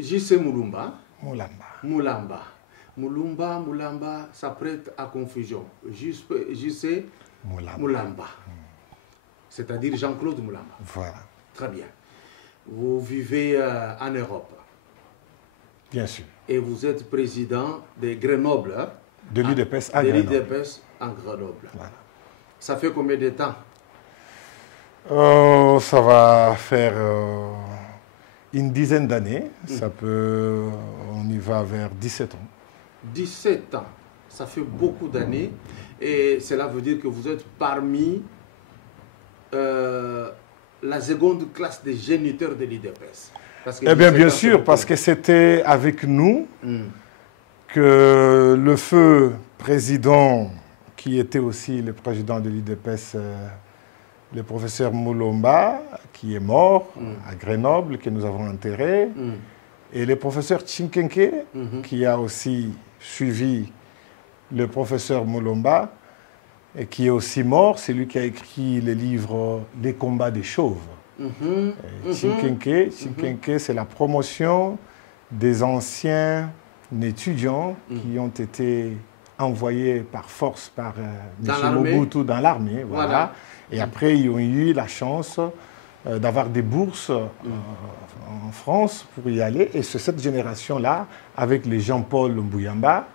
JC Moulumba. Moulamba. Moulamba. Moulamba, ça prête à confusion. JC Moulamba. C'est-à-dire Jean-Claude Moulamba. Voilà. Très bien. Vous vivez en Europe. Bien sûr. Et vous êtes président de Grenoble. De l'UDPS à Grenoble. De l'UDPS en Grenoble. Voilà. Ça fait combien de temps? Ça va faire une dizaine d'années. Ça peut... On y va vers 17 ans. 17 ans. Ça fait beaucoup d'années. Et cela veut dire que vous êtes parmi la seconde classe des géniteurs de l'UDPS. Eh bien, bien sûr, parce que c'était avec nous que le feu président, qui était aussi le président de l'UDPS, le professeur Moulomba, qui est mort à Grenoble, que nous avons enterré, et le professeur Tchinkenke, qui a aussi suivi le professeur Moulomba, et qui est aussi mort, c'est lui qui a écrit le livre « Les combats des chauves ». Tchinkenke, c'est la promotion des anciens étudiants qui ont été envoyés par force par M. Mobutu dans l'armée. Voilà. Et après, ils ont eu la chance d'avoir des bourses en France pour y aller. Et c'est cette génération-là, avec les Jean-Paul Mbouyamba,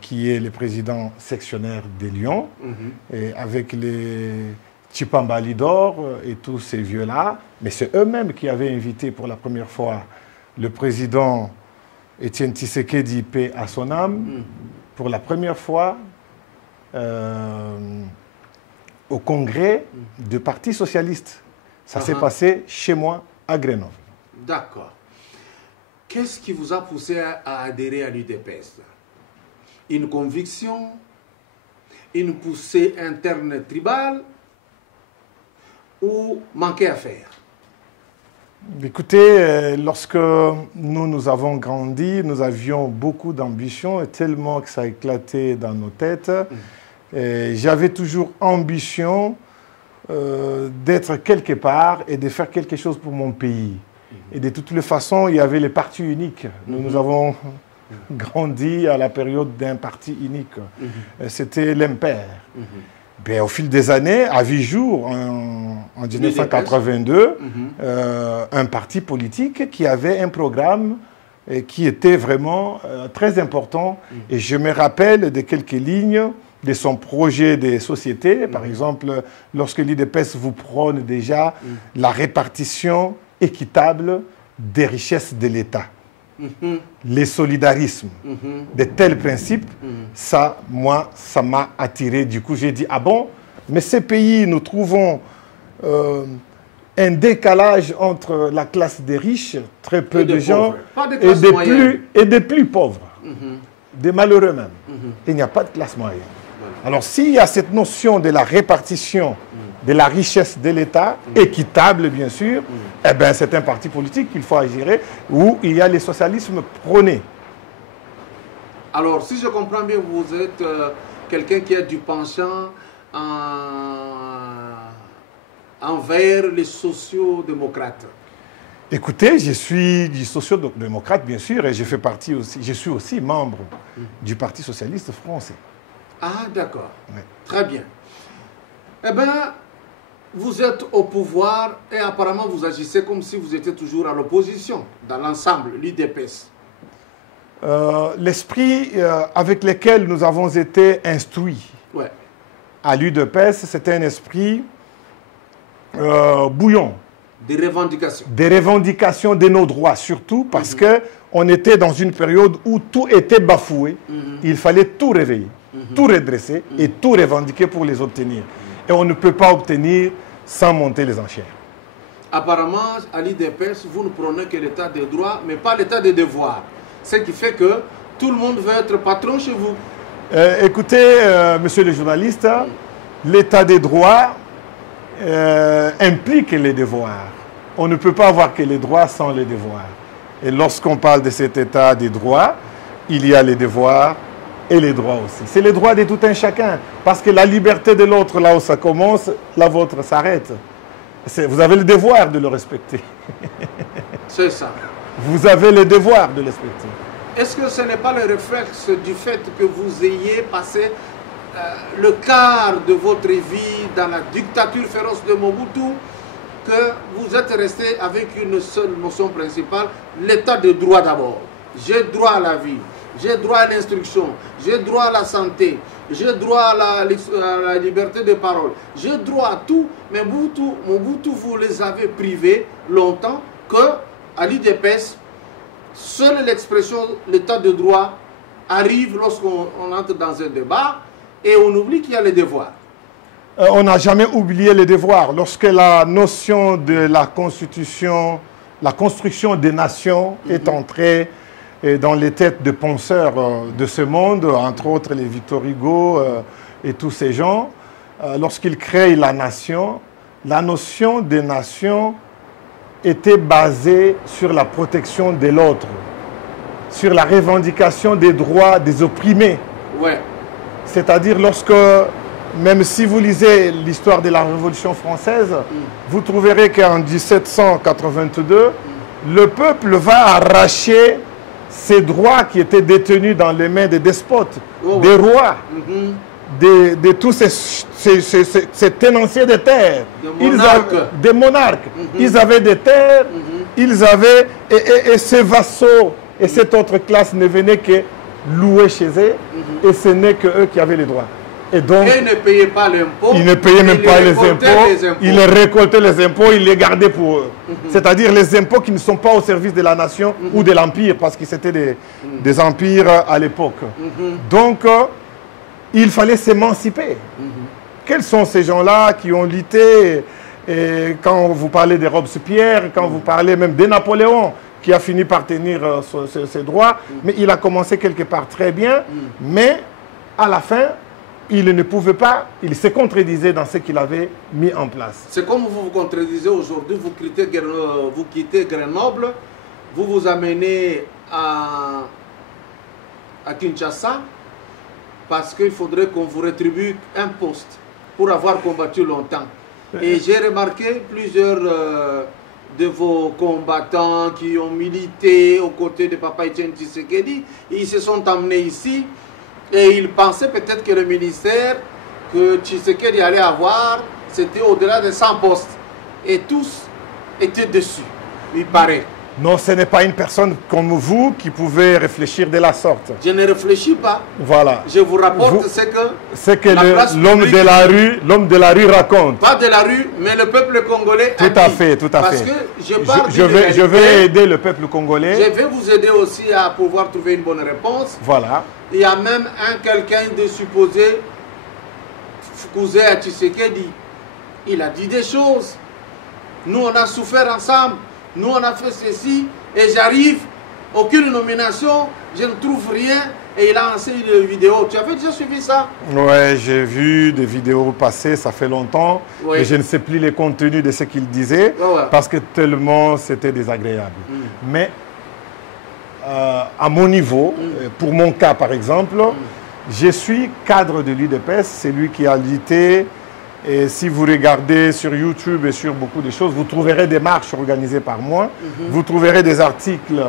qui est le président sectionnaire des Lions, et avec les Tchipamba Lidor et tous ces vieux-là, mais c'est eux-mêmes qui avaient invité pour la première fois le président Étienne Tshisekedi, paix à son âme, pour la première fois au congrès du Parti socialiste. Ça s'est passé chez moi à Grenoble. D'accord. Qu'est-ce qui vous a poussé à adhérer à l'UDPS? Une conviction, une poussée interne tribale ou manquer à faire? Écoutez, lorsque nous avons grandi, nous avions beaucoup d'ambition, et tellement que ça a éclaté dans nos têtes. J'avais toujours ambition d'être quelque part et de faire quelque chose pour mon pays. Et de toutes les façons, il y avait les partis uniques. Nous avons grandi à la période d'un parti unique. C'était l'Impair. Ben, au fil des années, à 8 jours, en 1982, un parti politique qui avait un programme qui était vraiment très important. Et je me rappelle de quelques lignes de son projet de société. Par exemple, lorsque l'UDPS vous prône déjà la répartition équitable des richesses de l'État. Les solidarismes, de tels principes, ça, moi, ça m'a attiré. Du coup, j'ai dit, ah bon, mais ces pays, nous trouvons un décalage entre la classe des riches, très peu de gens, et des plus pauvres, des malheureux même. Il n'y a pas de classe moyenne. Alors, s'il y a cette notion de la répartition de la richesse de l'État, équitable bien sûr, eh bien, c'est un parti politique qu'il faut agir, où il y a le socialisme prôné. Alors, si je comprends bien, vous êtes quelqu'un qui a du penchant envers les sociaux-démocrates. Écoutez, je suis du social-démocrate, bien sûr, et je fais partie aussi, je suis aussi membre du Parti socialiste français. Ah, d'accord. Oui. Très bien. Eh bien, vous êtes au pouvoir et apparemment vous agissez comme si vous étiez toujours à l'opposition, dans l'ensemble, l'UDPS. L'esprit avec lequel nous avons été instruits à l'UDPS, c'était un esprit bouillon. Des revendications. Des revendications de nos droits, surtout parce qu'on était dans une période où tout était bafoué. Il fallait tout réveiller, tout redresser et tout revendiquer pour les obtenir. Et on ne peut pas obtenir sans monter les enchères. Apparemment, à l'UDPS, vous ne prenez que l'état des droits, mais pas l'état des devoirs. Ce qui fait que tout le monde veut être patron chez vous. Écoutez, monsieur le journaliste, l'état des droits implique les devoirs. On ne peut pas avoir que les droits sans les devoirs. Et lorsqu'on parle de cet état des droits, il y a les devoirs et les droits aussi. C'est les droits de tout un chacun. Parce que la liberté de l'autre, là où ça commence, la vôtre s'arrête. Vous avez le devoir de le respecter. C'est ça. vous avez le devoir de respecter. Est-ce que ce n'est pas le réflexe du fait que vous ayez passé le quart de votre vie dans la dictature féroce de Mobutu, que vous êtes resté avec une seule notion principale, l'état de droit d'abord. J'ai droit à la vie, j'ai droit à l'instruction, j'ai droit à la santé, j'ai droit à la liberté de parole, j'ai droit à tout, mais Mobutu, vous les avez privés longtemps que, à l'UDPS, seule l'expression l'état de droit arrive lorsqu'on entre dans un débat et on oublie qu'il y a les devoirs. On n'a jamais oublié les devoirs. Lorsque la notion de la constitution, la construction des nations est entrée dans les têtes de penseurs de ce monde, entre autres les Victor Hugo et tous ces gens, lorsqu'ils créent la nation, la notion des nations était basée sur la protection de l'autre, sur la revendication des droits des opprimés. Ouais. C'est-à-dire lorsque, même si vous lisez l'histoire de la Révolution française, vous trouverez qu'en 1782, le peuple va arracher ces droits qui étaient détenus dans les mains des despotes, des rois, de tous ces tenanciers de terre, des monarques. Ils avaient des terres, ils avaient, et ces vassaux et cette autre classe ne venaient que louer chez eux, et ce n'est que eux qui avaient les droits. Et donc, ils ne payaient pas l'impôt. Ils ne payaient même pas les impôts. Ils récoltaient les impôts, ils les gardaient pour eux. C'est-à-dire les impôts qui ne sont pas au service de la nation ou de l'empire, parce que c'était des empires à l'époque. Donc, il fallait s'émanciper. Quels sont ces gens-là qui ont lutté, et quand vous parlez de Robespierre, quand vous parlez même de Napoléon, qui a fini par tenir ses droits, mais il a commencé quelque part très bien, mais à la fin, il ne pouvait pas, il se contredisait dans ce qu'il avait mis en place. C'est comme vous vous contredisez aujourd'hui, vous quittez Grenoble, vous vous amenez à Kinshasa, parce qu'il faudrait qu'on vous rétribue un poste pour avoir combattu longtemps. Et j'ai remarqué plusieurs de vos combattants qui ont milité aux côtés de Papa Etienne Tshisekedi, ils se sont emmenés ici. Et ils pensaient peut-être que le ministère que Tshisekedi allait avoir, c'était au-delà de 100 postes. Et tous étaient dessus, il paraît. Non, ce n'est pas une personne comme vous qui pouvait réfléchir de la sorte. Je ne réfléchis pas. Voilà. Je vous rapporte ce que l'homme de la rue raconte. Pas de la rue, mais le peuple congolais. Tout à fait, tout à fait. Parce que je vais aider le peuple congolais. Je vais vous aider aussi à pouvoir trouver une bonne réponse. Voilà. Il y a même quelqu'un de supposé cousin à Tshisekedi. Il a dit des choses. Nous, on a souffert ensemble. Nous, on a fait ceci. Et j'arrive, aucune nomination, je ne trouve rien. Et il a lancé une vidéo. Tu avais déjà suivi ça? Ouais, j'ai vu des vidéos passer, ça fait longtemps. Oui. Et je ne sais plus les contenus de ce qu'il disait. Parce que tellement c'était désagréable. Mais à mon niveau, pour mon cas par exemple, je suis cadre de l'UDPS, c'est lui qui a lutté. Et si vous regardez sur YouTube et sur beaucoup de choses, vous trouverez des marches organisées par moi, vous trouverez des articles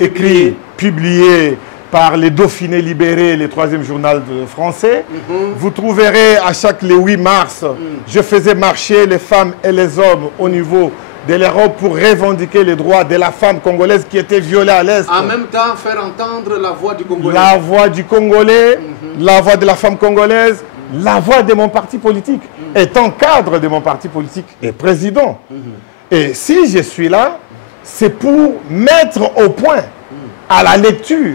écrits, publiés par les Dauphinés libérés, le 3e journal français. Vous trouverez à chaque le 8 mars, je faisais marcher les femmes et les hommes au niveau de l'Europe pour revendiquer les droits de la femme congolaise qui était violée à l'Est. En même temps, faire entendre la voix du Congolais. La voix du Congolais, la voix de la femme congolaise, la voix de mon parti politique. Étant cadre de mon parti politique et président. Et si je suis là, c'est pour mettre au point, à la lecture,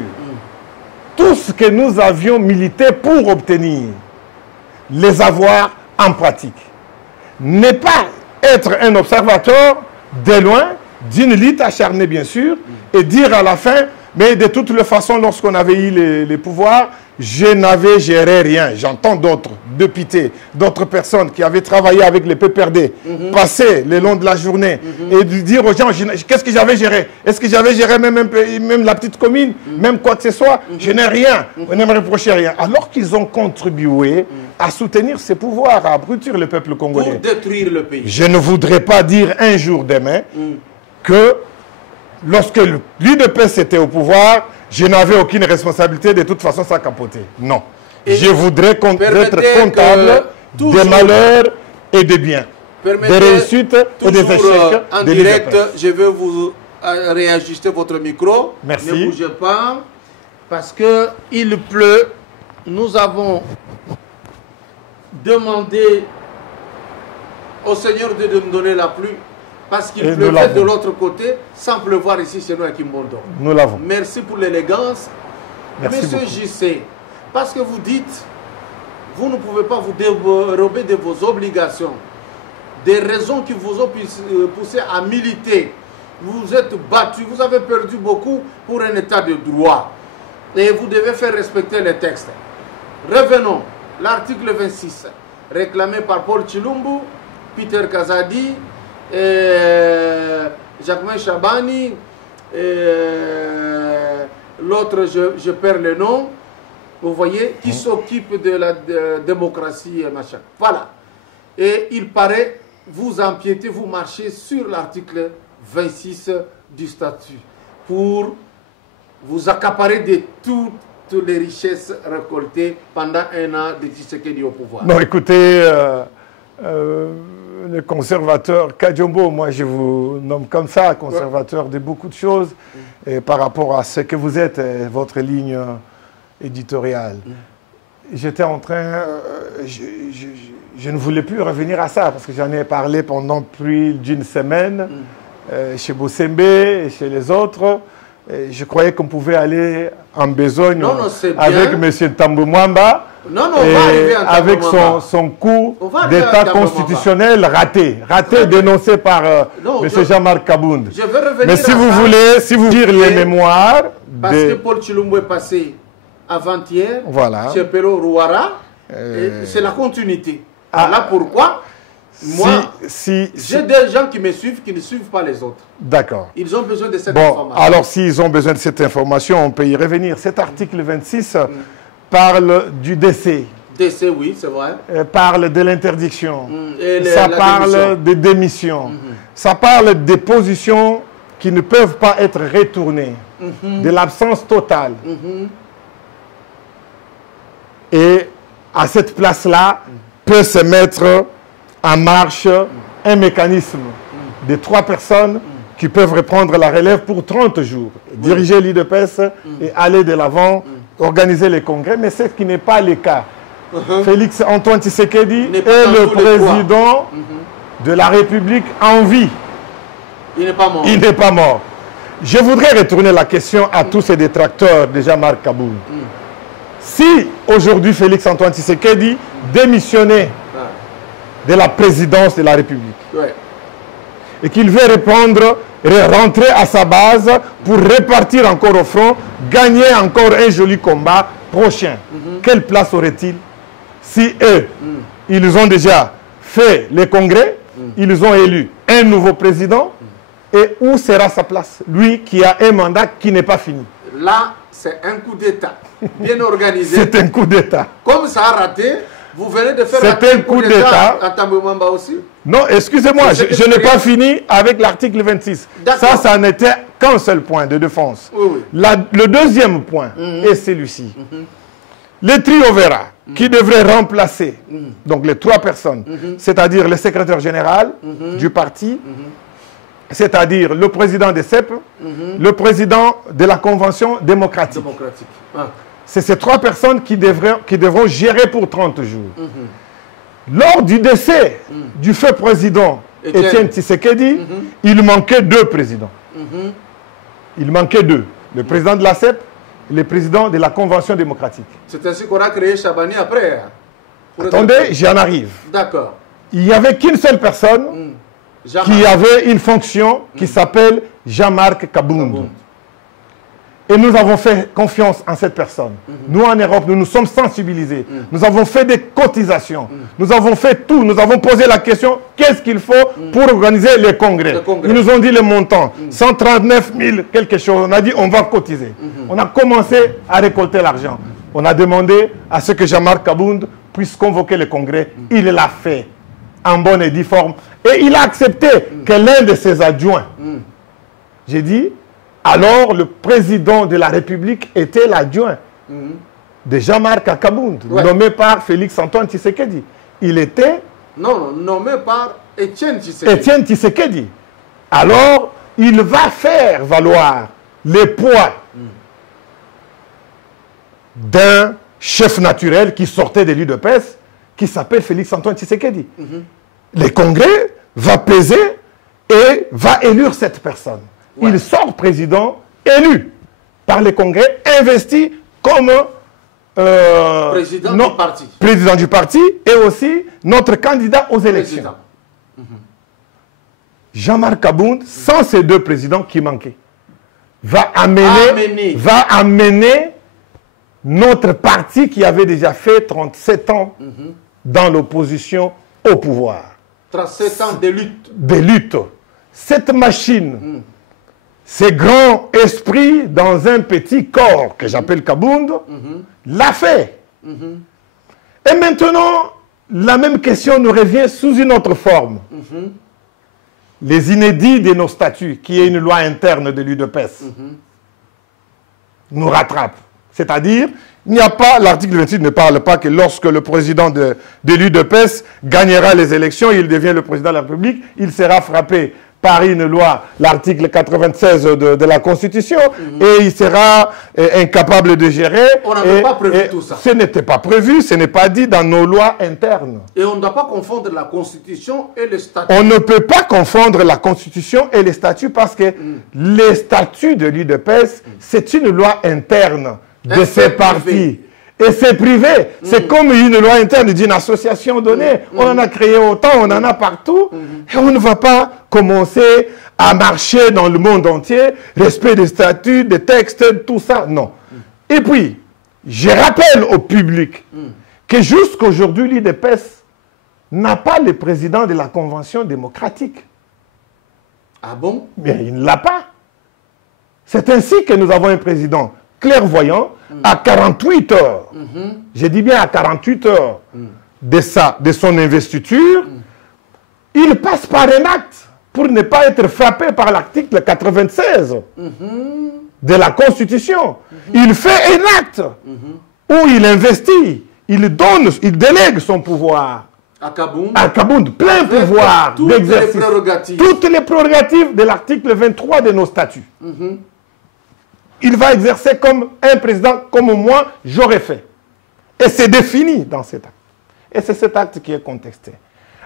tout ce que nous avions milité pour obtenir, les avoir en pratique. Ne pas être un observateur de loin, d'une lutte acharnée bien sûr, et dire à la fin, mais de toutes les façons, lorsqu'on avait eu les pouvoirs, je n'avais géré rien. J'entends d'autres députés, d'autres personnes qui avaient travaillé avec les PPRD, passer le long de la journée et dire aux gens, qu'est-ce que j'avais géré? Est-ce que j'avais géré même la petite commune, même quoi que ce soit? Je n'ai rien, on ne me reprochait rien. Alors qu'ils ont contribué à soutenir ces pouvoirs, à abrutir le peuple congolais. Pour détruire le pays. Je ne voudrais pas dire un jour demain que lorsque l'UDPS était au pouvoir, je n'avais aucune responsabilité, de toute façon ça capotait. Non. Et je voudrais être comptable des malheurs et des biens, des réussites et des échecs. En direct, je vais vous réajuster votre micro. Merci. Ne bougez pas, parce qu'il pleut. Nous avons demandé au Seigneur de nous donner la pluie, parce qu'il pleuvait de l'autre côté, sans pleuvoir ici chez nous à Kimbondo. Nous l'avons. Merci pour l'élégance. Monsieur beaucoup. JC, parce que vous dites, vous ne pouvez pas vous dérober de vos obligations, des raisons qui vous ont poussé à militer. Vous vous êtes battu, vous avez perdu beaucoup pour un état de droit. Et vous devez faire respecter les textes. Revenons, l'article 26, réclamé par Paul Chilumbu, Peter Kazadi, Jacquemin Chabani, l'autre, je perds le nom, vous voyez, qui s'occupe de la démocratie et machin. Voilà. Et il paraît, vous empiétez, vous marchez sur l'article 26 du statut pour vous accaparer de toutes les richesses récoltées pendant un an de Tshisekedi au pouvoir. Non, écoutez, le conservateur Kajombo, moi je vous nomme comme ça, conservateur de beaucoup de choses, et par rapport à ce que vous êtes, votre ligne éditoriale. J'étais en train, je ne voulais plus revenir à ça, parce que j'en ai parlé pendant plus d'une semaine, chez Bossembe et chez les autres. Et je croyais qu'on pouvait aller en besogne avec M. Tambou Mwamba, avec son coup d'état constitutionnel raté dénoncé par M. Jean-Marc Kabound. Mais si vous voulez, si vous lire les mémoires... Parce que Paul Chilumbu est passé avant-hier, chez Pero Rouara, c'est la continuité. Voilà pourquoi... Moi, j'ai des gens qui me suivent, qui ne suivent pas les autres. D'accord. Ils ont besoin de cette information. Alors, s'ils ont besoin de cette information, on peut y revenir. Cet article 26 parle du décès. Décès, oui, c'est vrai. Parle de l'interdiction. Ça parle des démissions. Ça parle des positions qui ne peuvent pas être retournées. De l'absence totale. Et à cette place-là, peut se mettre en marche un mécanisme de 3 personnes qui peuvent reprendre la relève pour 30 jours, diriger l'UDPS et aller de l'avant, organiser les congrès, mais c'est ce qui n'est pas le cas. Félix Antoine Tshisekedi est le président de la République en vie. Il n'est pas mort. Il n'est pas mort. Je voudrais retourner la question à tous ces détracteurs de Jean-Marc Kabound. Si aujourd'hui Félix Antoine Tshisekedi démissionnait de la présidence de la République. Et qu'il veut rentrer à sa base pour repartir encore au front, gagner encore un joli combat prochain. Quelle place aurait-il si eux, ils ont déjà fait les congrès, ils ont élu un nouveau président, et où sera sa place? Lui qui a un mandat qui n'est pas fini. Là, c'est un coup d'État bien organisé. C'est un coup d'État. Comme ça a raté, vous venez de faire un coup d'État à Tambou Mwamba aussi? Non, excusez-moi, je n'ai pas fini avec l'article 26. Ça n'était qu'un seul point de défense. Le deuxième point est celui-ci. Le triovera qui devrait remplacer donc les 3 personnes, c'est-à-dire le secrétaire général du parti, c'est-à-dire le président des CEP, le président de la Convention démocratique. C'est ces 3 personnes qui devront gérer pour 30 jours. Lors du décès du feu président Étienne Tshisekedi, il manquait 2 présidents. Il manquait 2. Le président de la CEP et le président de la Convention démocratique. C'est ainsi qu'on a créé Chabani après. Attendez, j'y en arrive. D'accord. Il n'y avait qu'une seule personne qui avait une fonction qui s'appelle Jean-Marc Kabound. Et nous avons fait confiance en cette personne. Nous, en Europe, nous nous sommes sensibilisés. Nous avons fait des cotisations. Nous avons fait tout. Nous avons posé la question, qu'est-ce qu'il faut pour organiser les congrès? Ils nous ont dit le montant, 139 000 quelque chose. On a dit, on va cotiser. On a commencé à récolter l'argent. On a demandé à ce que Jean-Marc Kabound puisse convoquer les congrès. Il l'a fait en bonne et due forme. Et il a accepté que l'un de ses adjoints, j'ai dit, Alors, le président de la République était l'adjoint de Jean-Marc Akabound, nommé par Félix-Antoine Tshisekedi. Il était... Non, nommé par Étienne Tshisekedi. Étienne Tshisekedi. Alors, il va faire valoir les poids d'un chef naturel qui sortait de l'UDPS, qui s'appelle Félix-Antoine Tshisekedi. Le Congrès va peser et va élire cette personne. Il sort président élu par le Congrès, investi comme président du parti et aussi notre candidat aux élections. Jean-Marc Abound, sans ces deux présidents qui manquaient, va amener notre parti qui avait déjà fait 37 ans dans l'opposition au pouvoir. 37 ans de lutte. De lutte. Cette machine, ces grands esprits dans un petit corps que j'appelle Kabound, l'a fait. Et maintenant, la même question nous revient sous une autre forme. Les inédits de nos statuts, qui est une loi interne de l'UDPS, nous rattrapent. C'est-à-dire, il n'y a pas, l'article 28 ne parle pas que lorsque le président de l'UDPS gagnera les élections, il devient le président de la République, il sera frappé par une loi, l'article 96 de la Constitution, et il sera incapable de gérer. On n'avait pas prévu tout ça. Ce n'était pas prévu, ce n'est pas dit dans nos lois internes. Et on ne doit pas confondre la Constitution et les statuts. On ne peut pas confondre la Constitution et les statuts parce que les statuts de l'UDPS, c'est une loi interne de ces partis. Et c'est privé. C'est comme une loi interne d'une association donnée. On en a créé autant, on en a partout. Et on ne va pas commencer à marcher dans le monde entier. Respect des statuts, des textes, tout ça. Non. Et puis, je rappelle au public que jusqu'aujourd'hui, l'UDPS n'a pas le président de la Convention démocratique. Ah bon? Mais il ne l'a pas. C'est ainsi que nous avons un président clairvoyant à 48 heures. Je dis bien à 48 heures de son investiture, il passe par un acte pour ne pas être frappé par l'article 96 de la Constitution. Il fait un acte où il investit, il donne, il délègue son pouvoir à Kabound, plein pouvoir d'exercice. Toutes les prérogatives de l'article 23 de nos statuts. Il va exercer comme un président, comme moi, j'aurais fait. Et c'est défini dans cet acte. Et c'est cet acte qui est contesté.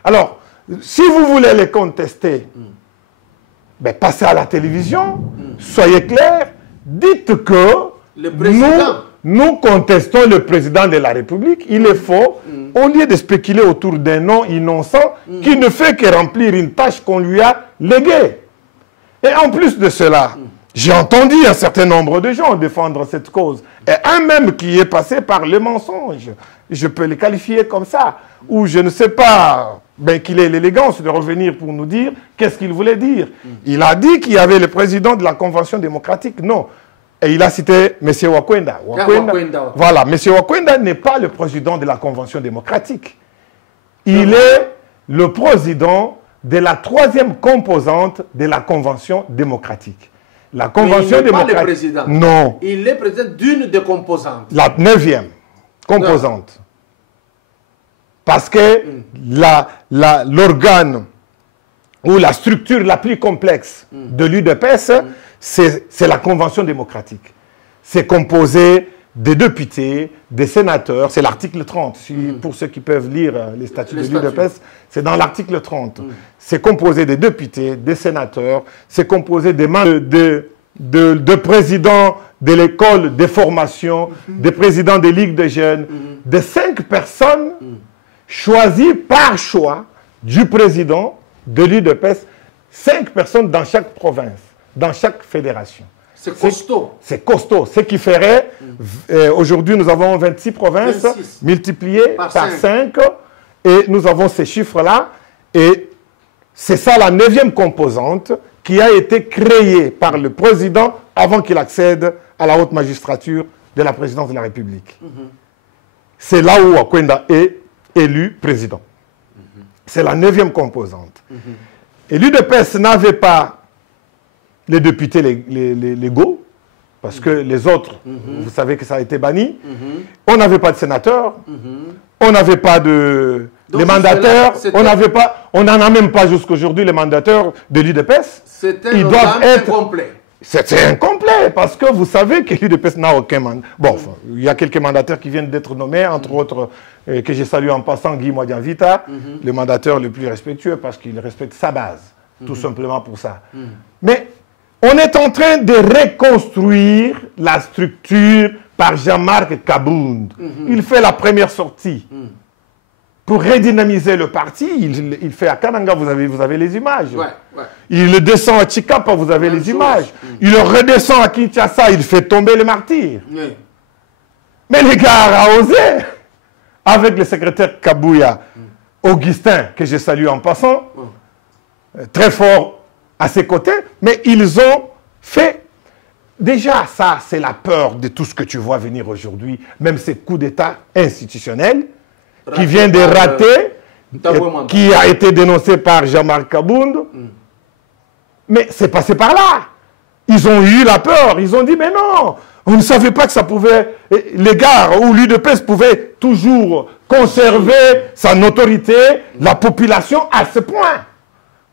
Alors, si vous voulez les contester, ben, passez à la télévision, soyez clairs, dites que nous contestons le président de la République. Il est faux, au lieu de spéculer autour d'un nom innocent qui ne fait que remplir une tâche qu'on lui a léguée. Et en plus de cela, j'ai entendu un certain nombre de gens défendre cette cause. Et un même qui est passé par le mensonge, je peux le qualifier comme ça, ou je ne sais pas, ben, qu'il ait l'élégance de revenir pour nous dire qu'est-ce qu'il voulait dire. Il a dit qu'il y avait le président de la Convention démocratique, non. Et il a cité M. Wakwenda. Voilà, M. Wakwenda n'est pas le président de la Convention démocratique. Il est le président de la troisième composante de la Convention démocratique. La Convention démocratique. Pas le président. Non. Il est président d'une des composantes. La 9e composante. Parce que l'organe ou la structure la plus complexe de l'UDPS, c'est la Convention démocratique. C'est composé des députés, des sénateurs. C'est l'article 30. Pour ceux qui peuvent lire les statuts de l'UDPS, c'est dans l'article 30. C'est composé des députés, des sénateurs. C'est composé des membres de présidents de l'école de formation, des présidents des ligues de jeunes, de 5 personnes choisies par choix du président de l'UDPS. 5 personnes dans chaque province, dans chaque fédération. C'est costaud. C'est costaud. Ce qui ferait, aujourd'hui nous avons 26 provinces 26. Multipliées par 5. Et nous avons ces chiffres-là. Et c'est ça la 9e composante qui a été créée par le président avant qu'il accède à la haute magistrature de la présidence de la République. C'est là où Wakwenda est élu président. C'est la 9e composante. Et l'UDPS n'avait pas les députés légaux, parce que les autres, vous savez que ça a été banni. On n'avait pas de sénateurs, on n'avait pas de... Donc, les mandataires, on n'en a même pas jusqu'aujourd'hui, les mandataires de l'UDPS. C'était un organe incomplet. C'est incomplet, parce que vous savez que l'UDPS n'a aucun mandat. Bon, enfin, il y a quelques mandataires qui viennent d'être nommés, entre autres, que j'ai salué en passant, Guy Modianvita, le mandataire le plus respectueux, parce qu'il respecte sa base, tout simplement pour ça. Mais on est en train de reconstruire la structure par Jean-Marc Kabound. Il fait la première sortie. Pour redynamiser le parti, il fait à Kananga, vous avez les images. Il descend à Chikapa, vous avez les images. Il redescend à Kinshasa, il fait tomber les martyrs. Mais les gars ont osé, avec le secrétaire Kabouya, Augustin, que je salue en passant, très fort à ses côtés, mais ils ont fait... Déjà, ça, c'est la peur de tout ce que tu vois venir aujourd'hui, même ces coups d'État institutionnels, qui vient de rater, qui a été dénoncé par Jean-Marc Kabound. Mais c'est passé par là. Ils ont eu la peur. Ils ont dit, mais non, on ne savait pas que ça pouvait... Les gars ou l'UDPS pouvait toujours conserver sa notoriété, la population à ce point.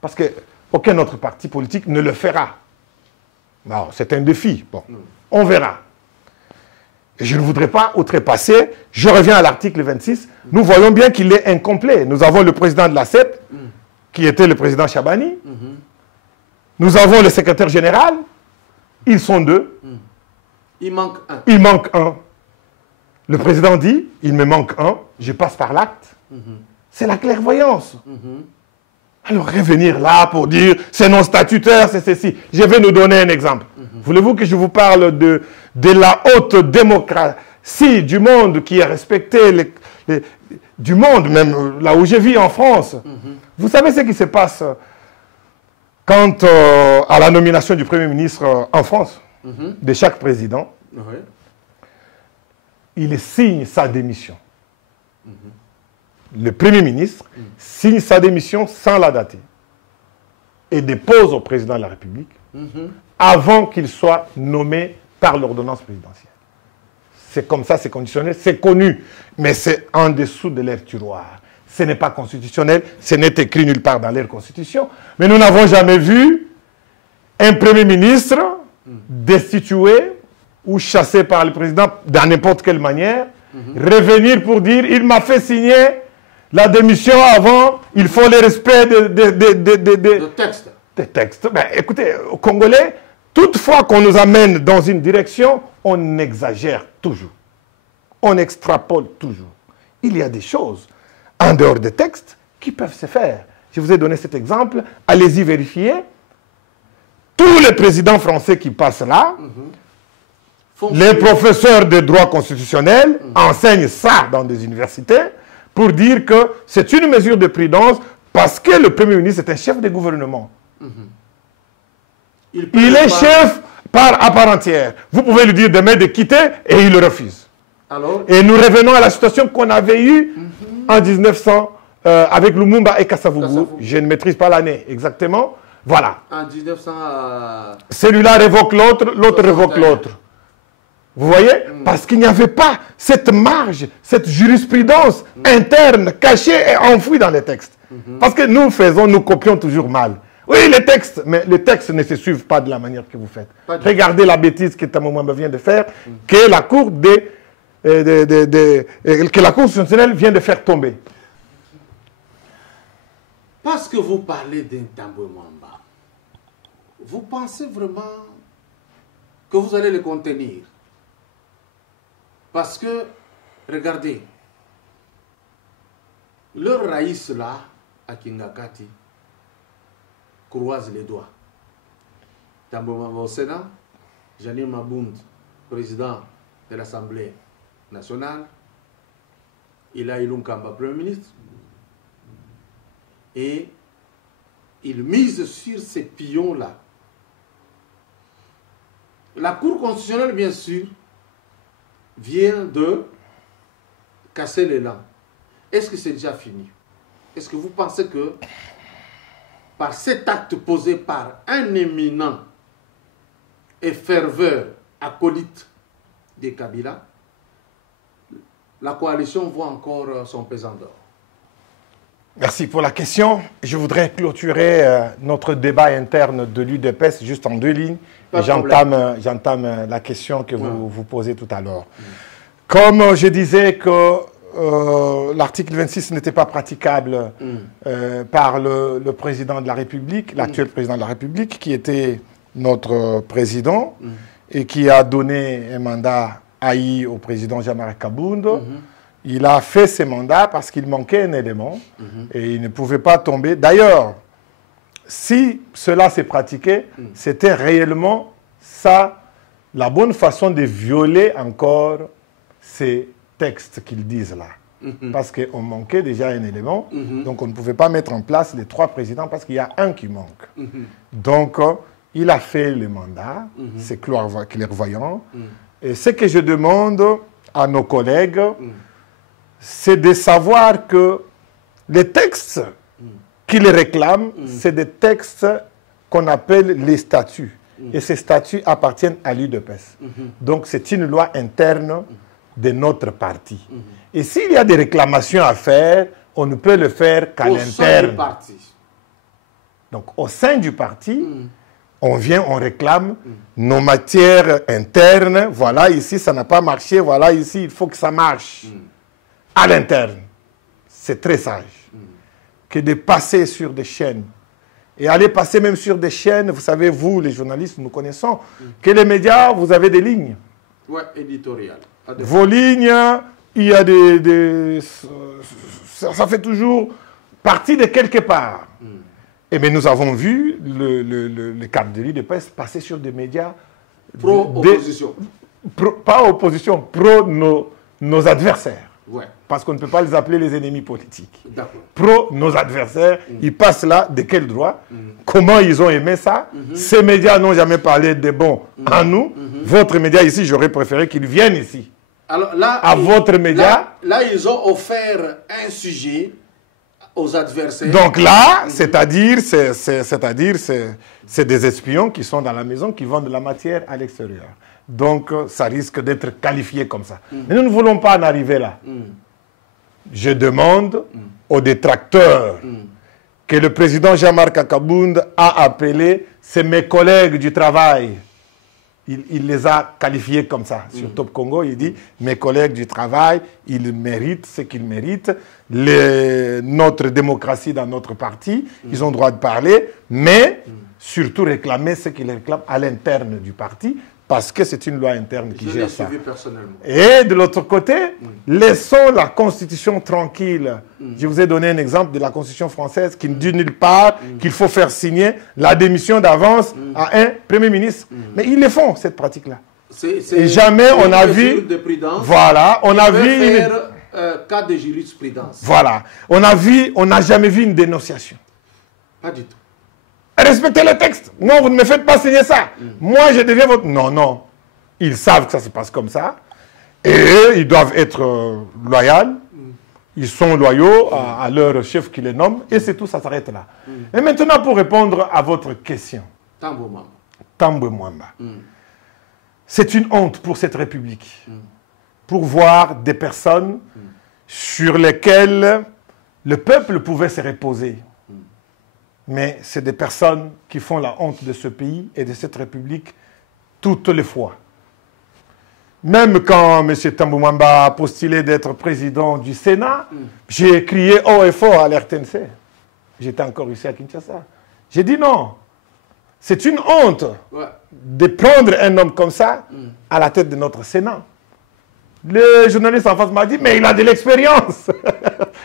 Parce qu'aucun autre parti politique ne le fera. C'est un défi. Bon, on verra. Et je ne voudrais pas outrepasser. Je reviens à l'article 26. Nous voyons bien qu'il est incomplet. Nous avons le président de la CEP, qui était le président Chabani. Nous avons le secrétaire général. Ils sont deux. Il manque un. Il manque un. Le président dit, il me manque un, je passe par l'acte. C'est la clairvoyance. Alors revenir là pour dire, c'est non statutaire, c'est ceci. Je vais nous donner un exemple. Voulez-vous que je vous parle de la haute démocratie du monde qui est respectée, du monde même, là où je vis en France. Vous savez ce qui se passe quant à la nomination du Premier ministre en France, de chaque président. Il signe sa démission. Le Premier ministre signe sa démission sans la dater et dépose au président de la République avant qu'il soit nommé par l'ordonnance présidentielle. C'est comme ça, c'est conditionnel, c'est connu, mais c'est en dessous de leur tiroir. Ce n'est pas constitutionnel, ce n'est écrit nulle part dans leur constitution, mais nous n'avons jamais vu un Premier ministre destitué ou chassé par le président de n'importe quelle manière, revenir pour dire, il m'a fait signer la démission avant, il faut le respect des textes. Ben, écoutez, aux Congolais, toutefois qu'on nous amène dans une direction, on exagère toujours. On extrapole toujours. Il y a des choses en dehors des textes qui peuvent se faire. Je vous ai donné cet exemple, allez-y vérifier. Tous les présidents français qui passent là, les professeurs de droit constitutionnel enseignent ça dans des universités pour dire que c'est une mesure de prudence parce que le Premier ministre est un chef de gouvernement. Il est chef à part entière. Vous pouvez lui dire demain de quitter et il le refuse. Alors, et nous revenons à la situation qu'on avait eue en 1900 avec Lumumba et Kasavubu. Je ne maîtrise pas l'année exactement. Voilà. En 1900... Celui-là révoque l'autre, l'autre révoque l'autre. Vous voyez? Parce qu'il n'y avait pas cette marge, cette jurisprudence interne, cachée et enfouie dans les textes. Parce que nous copions toujours mal. Oui, les textes, mais les textes ne se suivent pas de la manière que vous faites. Regardez la bêtise que Tamouamba vient de faire, que la Cour que la Cour constitutionnelle vient de faire tomber. Parce que vous parlez d'un Tambouamba, vous pensez vraiment que vous allez le contenir? Parce que, regardez, leur raïs là, à Kingakati, croise les doigts. Tambouamba au Sénat, Janine Mabound, président de l'Assemblée nationale, Ila Ilunkamba, Premier ministre, et il mise sur ces pions-là. La Cour constitutionnelle, bien sûr, vient de casser l'élan. Est-ce que c'est déjà fini? Est-ce que vous pensez que par cet acte posé par un éminent et ferveur acolyte de Kabila, la coalition voit encore son pesant d'or. Merci pour la question. Je voudrais clôturer notre débat interne de l'UDPS juste en 2 lignes. J'entame la question que vous posez tout à l'heure. Comme je disais que l'article 26 n'était pas praticable par le président de la République, l'actuel président de la République, qui était notre président et qui a donné un mandat haï au président Jean-Marc Kabound. Il a fait ses mandats parce qu'il manquait un élément et il ne pouvait pas tomber. D'ailleurs, si cela s'est pratiqué, c'était réellement ça, la bonne façon de violer encore ces textes qu'ils disent là. Parce qu'on manquait déjà un élément, donc on ne pouvait pas mettre en place les 3 présidents parce qu'il y a un qui manque. Donc, il a fait le mandat, c'est clairvoyant. Et ce que je demande à nos collègues, c'est de savoir que les textes qu'ils réclament, c'est des textes qu'on appelle les statuts. Et ces statuts appartiennent à l'UDPS. Donc c'est une loi interne de notre parti. Et s'il y a des réclamations à faire, on ne peut le faire qu'à l'interne. Donc au sein du parti, on vient, on réclame nos matières internes. Voilà, ici, ça n'a pas marché. Voilà, ici, il faut que ça marche. À l'interne. C'est très sage. Que de passer sur des chaînes. Et aller passer même sur des chaînes, vous savez, vous, les journalistes, nous connaissons, que les médias, vous avez des lignes. Oui, éditoriales. Vos lignes, il y a ça fait toujours partie de quelque part. Et bien nous avons vu le cadre de l'UDPS passer sur des médias... Pro-opposition. Pas opposition, pro nos adversaires. Ouais. Parce qu'on ne peut pas les appeler les ennemis politiques. D'accord. Pro nos adversaires, ils passent là, de quel droit? Comment ils ont aimé ça? Ces médias n'ont jamais parlé des bons en nous. Votre média ici, j'aurais préféré qu'ils viennent ici. Alors là, à votre média. Là, ils ont offert un sujet aux adversaires. Donc là, c'est-à-dire, c'est des espions qui sont dans la maison, qui vendent de la matière à l'extérieur. Donc, ça risque d'être qualifié comme ça. Mais nous ne voulons pas en arriver là. Je demande aux détracteurs que le président Jean-Marc Kabound a appelé, c'est mes collègues du travail. Il les a qualifiés comme ça. Sur Top Congo, il dit, mes collègues du travail, ils méritent ce qu'ils méritent. Notre démocratie dans notre parti, ils ont le droit de parler, mais surtout réclamer ce qu'ils réclament à l'interne du parti, parce que c'est une loi interne qui gère ça. Et de l'autre côté, laissons la Constitution tranquille. Je vous ai donné un exemple de la Constitution française qui ne dit nulle part qu'il faut faire signer la démission d'avance à un Premier ministre. Mais ils le font, cette pratique-là. Et jamais on a vu... Voilà, on a vu... Cas de jurisprudence. Voilà. On n'a jamais vu une dénonciation. Pas du tout. Respectez le texte. Non, vous ne me faites pas signer ça. Moi, je deviens votre... Non, non. Ils savent que ça se passe comme ça. Et eux, ils doivent être loyaux. Ils sont loyaux à leur chef qui les nomme. Et c'est tout, ça s'arrête là. Et maintenant, pour répondre à votre question. Tambwe Mwamba. C'est une honte pour cette République. Pour voir des personnes sur lesquelles le peuple pouvait se reposer. Mais c'est des personnes qui font la honte de ce pays et de cette République toutes les fois. Même quand M. Tambwe Mwamba a postulé d'être président du Sénat, j'ai crié haut et fort à l'RTNC. J'étais encore ici à Kinshasa. J'ai dit non. C'est une honte de prendre un homme comme ça à la tête de notre Sénat. Le journaliste en face m'a dit, mais il a de l'expérience.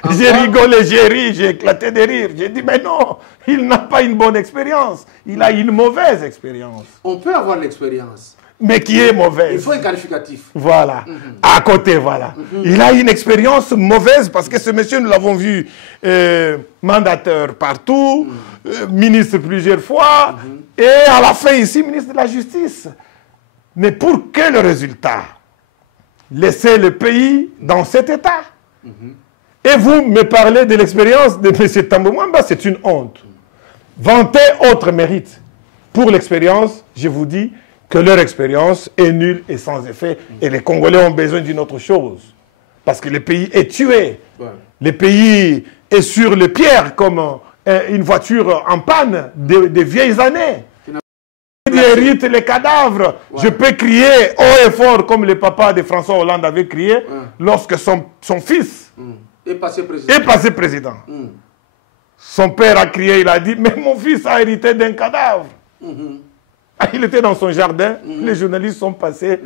J'ai rigolé, j'ai ri, j'ai éclaté de rire. J'ai dit, mais non, il n'a pas une bonne expérience. Il a une mauvaise expérience. On peut avoir l'expérience. Mais qui est mauvaise. Il faut un qualificatif. Voilà. À côté, voilà. Il a une expérience mauvaise parce que ce monsieur, nous l'avons vu mandateur partout, ministre plusieurs fois, et à la fin ici, ministre de la Justice. Mais pour quel résultat? Laisser le pays dans cet état. Et vous me parlez de l'expérience de M. Tambwe Mwamba, c'est une honte. Vanter autre mérite. Pour l'expérience, je vous dis que leur expérience est nulle et sans effet. Et les Congolais ont besoin d'une autre chose. Parce que le pays est tué. Ouais. Le pays est sur le pierre comme une voiture en panne des vieilles années. Il hérite les cadavres. Ouais. Je peux crier haut et fort comme le papa de François Hollande avait crié lorsque son fils est passé président. Son père a crié, il a dit, mais mon fils a hérité d'un cadavre. Il était dans son jardin, les journalistes sont passés.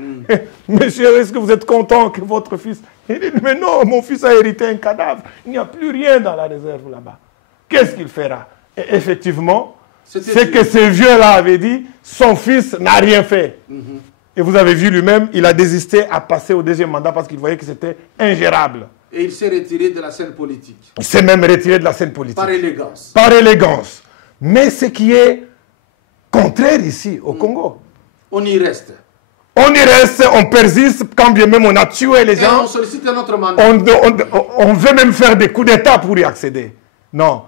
Monsieur, est-ce que vous êtes content que votre fils... Il dit, mais non, mon fils a hérité un cadavre. Il n'y a plus rien dans la réserve là-bas. Qu'est-ce qu'il fera? Et effectivement, c'est que ce vieux-là avait dit, son fils n'a rien fait. Et vous avez vu lui-même, il a désisté à passer au deuxième mandat parce qu'il voyait que c'était ingérable. Et il s'est retiré de la scène politique. Il s'est même retiré de la scène politique. Par élégance. Par élégance. Mais ce qui est contraire ici, au Congo. On y reste. On y reste, on persiste, quand bien même on a tué les gens. Et on sollicite un autre mandat. On veut même faire des coups d'État pour y accéder. Non.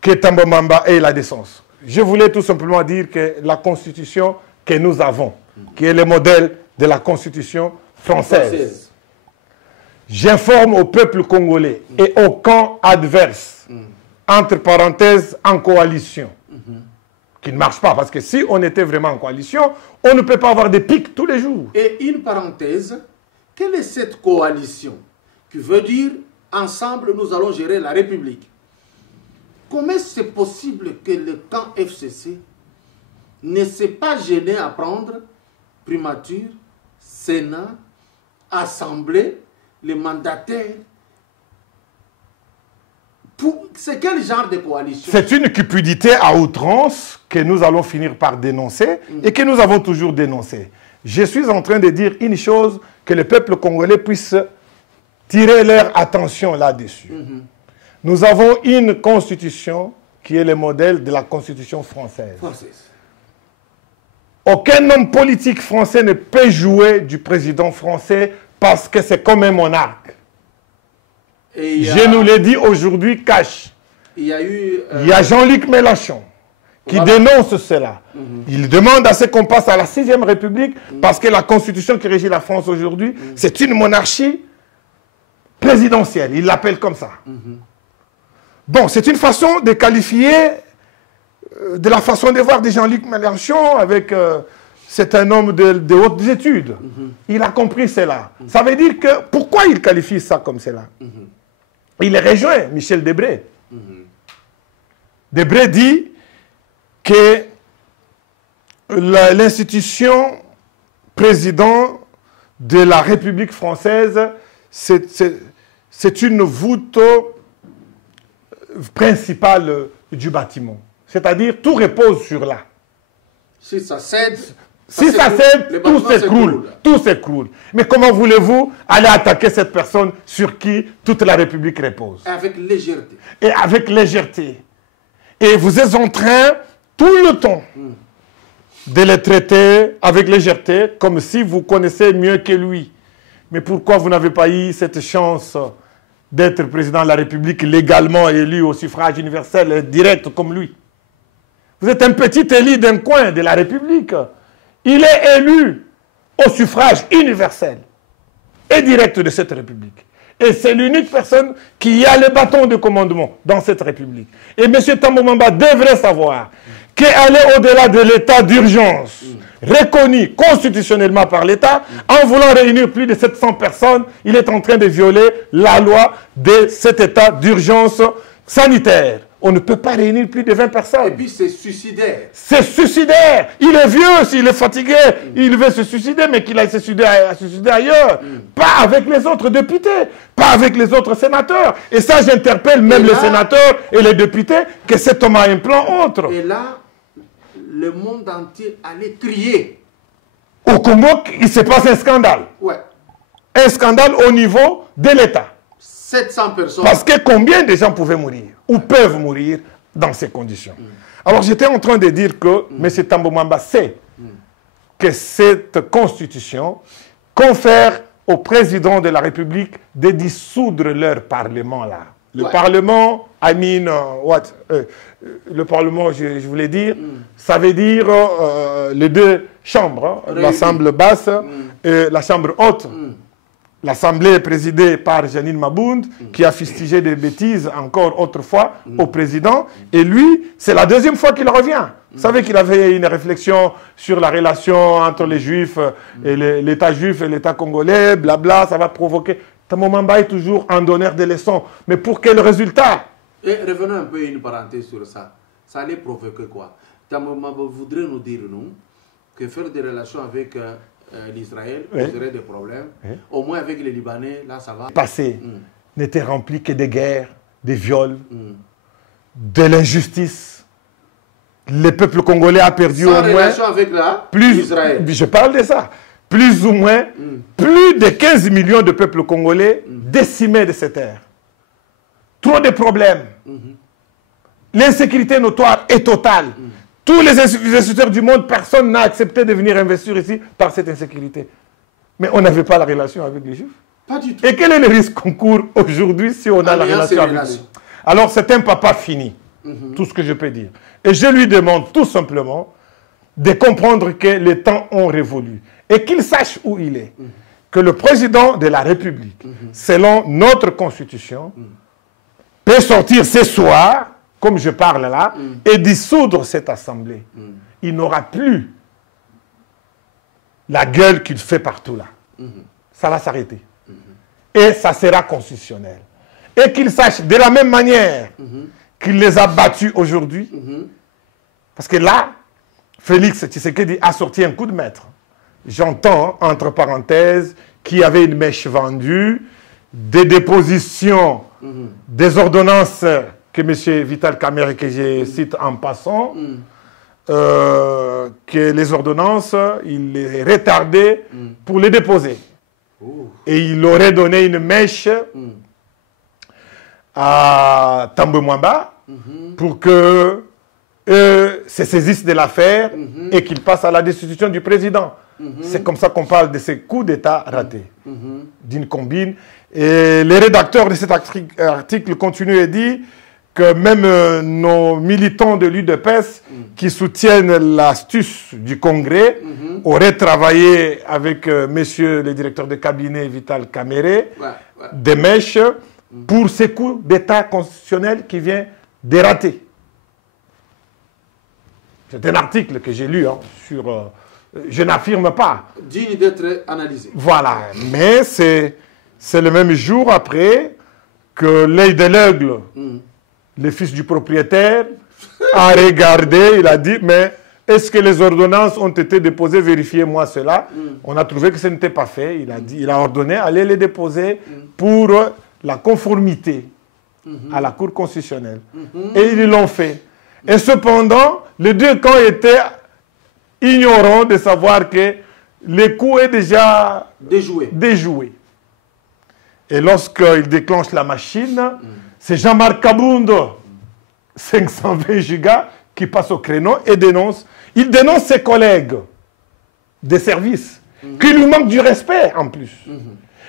Que Tambo Mamba ait la décence. Je voulais tout simplement dire que la constitution que nous avons, qui est le modèle de la constitution française, j'informe au peuple congolais et au camp adverse, entre parenthèses, en coalition, qui ne marche pas. Parce que si on était vraiment en coalition, on ne peut pas avoir des pics tous les jours. Et une parenthèse, quelle est cette coalition qui veut dire, ensemble, nous allons gérer la République? Comment c'est possible que le camp FCC ne s'est pas gêné à prendre primature, Sénat, Assemblée, les mandataires? C'est quel genre de coalition? C'est une cupidité à outrance que nous allons finir par dénoncer et que nous avons toujours dénoncé. Je suis en train de dire une chose, que le peuple congolais puisse tirer leur attention là-dessus. Nous avons une constitution qui est le modèle de la constitution française. Aucun homme politique français ne peut jouer du président français parce que c'est comme un monarque. Je nous l'ai dit aujourd'hui, cash. Il y a eu... Il y a Jean-Luc Mélenchon qui dénonce cela. Il demande à ce qu'on passe à la 6e République parce que la constitution qui régit la France aujourd'hui, c'est une monarchie présidentielle. Il l'appelle comme ça. Bon, c'est une façon de qualifier de la façon de voir de Jean-Luc Mélenchon avec... c'est un homme de hautes études. Il a compris cela. Ça veut dire que... Pourquoi il qualifie ça comme cela? Il rejoint Michel Debré. Debré dit que l'institution président de la République française, c'est une voûte principale du bâtiment. C'est-à-dire, tout repose sur là. Si ça cède... Si ça cède, tout s'écroule. Tout s'écroule. Mais comment voulez-vous aller attaquer cette personne sur qui toute la République repose? Avec légèreté. Et avec légèreté. Et vous êtes en train, tout le temps, de les traiter avec légèreté, comme si vous connaissez mieux que lui. Mais pourquoi vous n'avez pas eu cette chance d'être président de la République légalement élu au suffrage universel direct comme lui? Vous êtes un petit élu d'un coin de la République. Il est élu au suffrage universel et direct de cette République. Et c'est l'unique personne qui a le bâton de commandement dans cette République. Et M. Tambo Mamba devrait savoir qu'aller au-delà de l'état d'urgence, reconnu constitutionnellement par l'État, en voulant réunir plus de 700 personnes, il est en train de violer la loi de cet état d'urgence sanitaire. On ne peut pas réunir plus de 20 personnes. Et puis c'est suicidaire. C'est suicidaire. Il est vieux, s'il est fatigué, il veut se suicider, mais qu'il aille se suicider ailleurs. Pas avec les autres députés, pas avec les autres sénateurs. Et ça, j'interpelle même les sénateurs et les députés que cet homme a un plan autre. Et là, le monde entier allait crier. Au Congo, il se passe un scandale. Ouais. Un scandale au niveau de l'État. 700 personnes. Parce que combien de gens pouvaient mourir ou peuvent mourir dans ces conditions? Alors j'étais en train de dire que M. Tambo Mamba sait que cette constitution confère au président de la République de dissoudre leur parlement là. Le parlement I mean, what? Le Parlement, je voulais dire, ça veut dire les deux chambres, hein, l'Assemblée basse et la Chambre haute. L'Assemblée est présidée par Janine Mabound, qui a fustigé des bêtises encore autrefois au président. Et lui, c'est la deuxième fois qu'il revient. Vous savez qu'il avait une réflexion sur la relation entre les Juifs et l'État juif et l'État congolais, blabla, ça va provoquer. Tamomamba est toujours un donneur de leçons. Mais pour quel résultat? Et revenons un peu à une parenthèse sur ça. Ça allait provoquer quoi? Tamomamba voudrait nous dire, nous, que faire des relations avec l'Israël poserait des problèmes. Au moins avec les Libanais, là, ça va. Le passé n'était rempli que des guerres, des viols, de l'injustice. Le peuple congolais a perdu sans au moins... avec Israël. Je parle de ça. Plus ou moins, plus de 15 millions de peuples congolais décimés de ces terres. Trop de problèmes. L'insécurité notoire est totale. Tous les investisseurs du monde, personne n'a accepté de venir investir ici par cette insécurité. Mais on n'avait pas la relation avec les Juifs. Pas du tout. Et quel est le risque qu'on court aujourd'hui si on a la relation avec lui? Alors c'est un papa fini, tout ce que je peux dire. Et je lui demande tout simplement de comprendre que les temps ont révolu. Et qu'il sache où il est. Que le président de la République, selon notre constitution, peut sortir ce soir, comme je parle là, et dissoudre cette assemblée. Il n'aura plus la gueule qu'il fait partout là. Ça va s'arrêter. Et ça sera constitutionnel. Et qu'il sache de la même manière qu'il les a battus aujourd'hui, parce que là, Félix Tshisekedi a sorti un coup de maître. J'entends, entre parenthèses, qu'il y avait une mèche vendue, des dépositions, des ordonnances que M. Vital Kamerhe, que je cite en passant, que les ordonnances, il les retardait pour les déposer. Et il aurait donné une mèche à Tambwe Mwamba pour que se saisissent de l'affaire et qu'il passe à la destitution du président. C'est comme ça qu'on parle de ces coups d'État ratés, d'une combine. Et les rédacteurs de cet article continuent et disent que même nos militants de l'UDPS qui soutiennent l'astuce du Congrès auraient travaillé avec monsieur le directeur de cabinet Vital Kamerhe des mèches pour ces coups d'État constitutionnel qui vient de rater. C'est un article que j'ai lu sur... je n'affirme pas. Digne d'être analysé. Voilà. Mais c'est le même jour après que l'œil de l'aigle, le fils du propriétaire, a regardé, il a dit, mais est-ce que les ordonnances ont été déposées? Vérifiez-moi cela. On a trouvé que ce n'était pas fait. Il a ordonné d'aller les déposer pour la conformité à la Cour constitutionnelle. Et ils l'ont fait. Et cependant, les deux camps étaient ignorants de savoir que le coup est déjà déjoué. Et lorsqu'il déclenche la machine, c'est Jean-Marc Kabound, 520 gigas, qui passe au créneau et dénonce. Il dénonce ses collègues des services, qui lui manquent du respect en plus.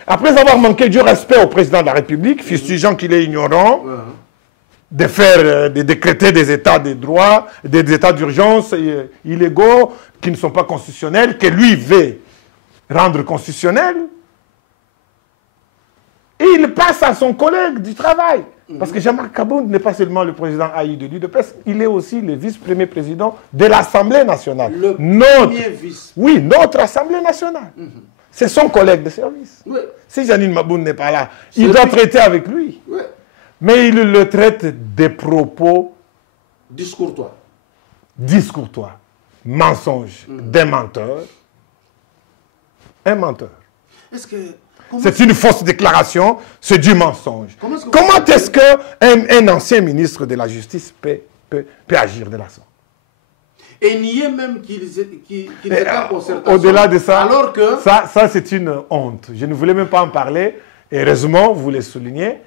Après avoir manqué du respect au président de la République, fustigeant qu'il est ignorant, de faire, de décréter des états de droit, des états d'urgence illégaux qui ne sont pas constitutionnels, que lui veut rendre constitutionnels, et il passe à son collègue du travail. Parce que Jean-Marc Kabound n'est pas seulement le président AI de l'UDPS, il est aussi le vice-premier président de l'Assemblée nationale. Premier vice. Oui, notre Assemblée nationale. C'est son collègue de service. Si Janine Mabound n'est pas là, il doit traiter avec lui. Mais il le traite des propos discourtois, mensonges, des menteurs. Un menteur. C'est une fausse déclaration, c'est du mensonge. Comment est-ce qu'un ancien ministre de la Justice peut agir de la sorte? Et nier même qu'ils étaient en concertation. Au-delà de ça, alors que... ça c'est une honte. Je ne voulais même pas en parler. Et heureusement, vous le soulignez,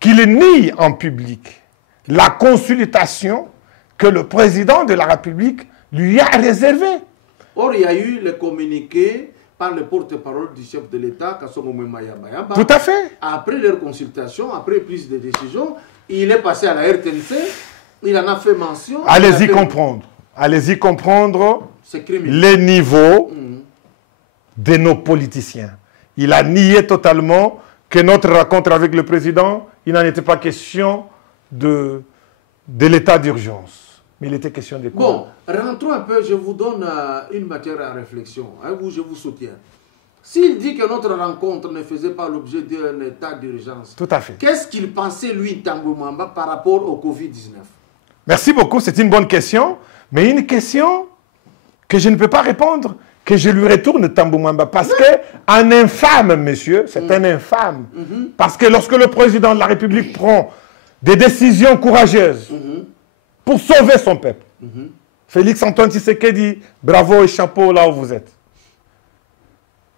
qu'il nie en public la consultation que le président de la République lui a réservée. Or, il y a eu le communiqué par le porte-parole du chef de l'État, Kasongo Mwemaya Bayamba. Tout à fait. Après leur consultation, après prise de décision, il est passé à la RTNC, il en a fait mention. Allez-y comprendre. Allez-y comprendre les niveaux de nos politiciens. Il a nié totalement que notre rencontre avec le président, il n'en était pas question de l'état d'urgence. Mais il était question de quoi? Bon, rentrons un peu, je vous donne une matière à réflexion, hein, où je vous soutiens. S'il dit que notre rencontre ne faisait pas l'objet d'un état d'urgence, tout à fait. Qu'est-ce qu'il pensait, lui, Tambwe Mwamba, par rapport au Covid-19? Merci beaucoup, c'est une bonne question, mais une question que je ne peux pas répondre, que je lui retourne Tambwe Mwamba, parce qu'un infâme, monsieur, c'est un infâme. Parce que lorsque le président de la République prend des décisions courageuses, pour sauver son peuple. Félix Antoine Tshisekedi, bravo et chapeau là où vous êtes.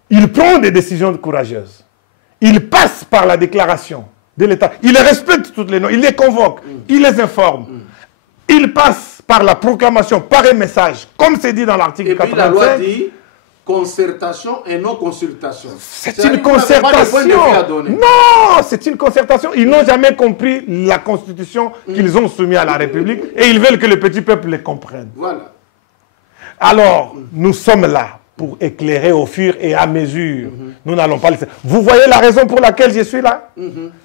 Il prend des décisions courageuses. Il passe par la déclaration de l'État. Il respecte toutes les normes. Il les convoque. Il les informe. Il passe par la proclamation, par un message, comme c'est dit dans l'article 85. Et puis la loi dit concertation et non consultation. C'est une concertation. Non, c'est une concertation. Ils n'ont jamais compris la constitution qu'ils ont soumise à la République et ils veulent que le petit peuple les comprenne. Voilà. Alors, nous sommes là pour éclairer au fur et à mesure. Nous n'allons pas laisser. Vous voyez la raison pour laquelle je suis là?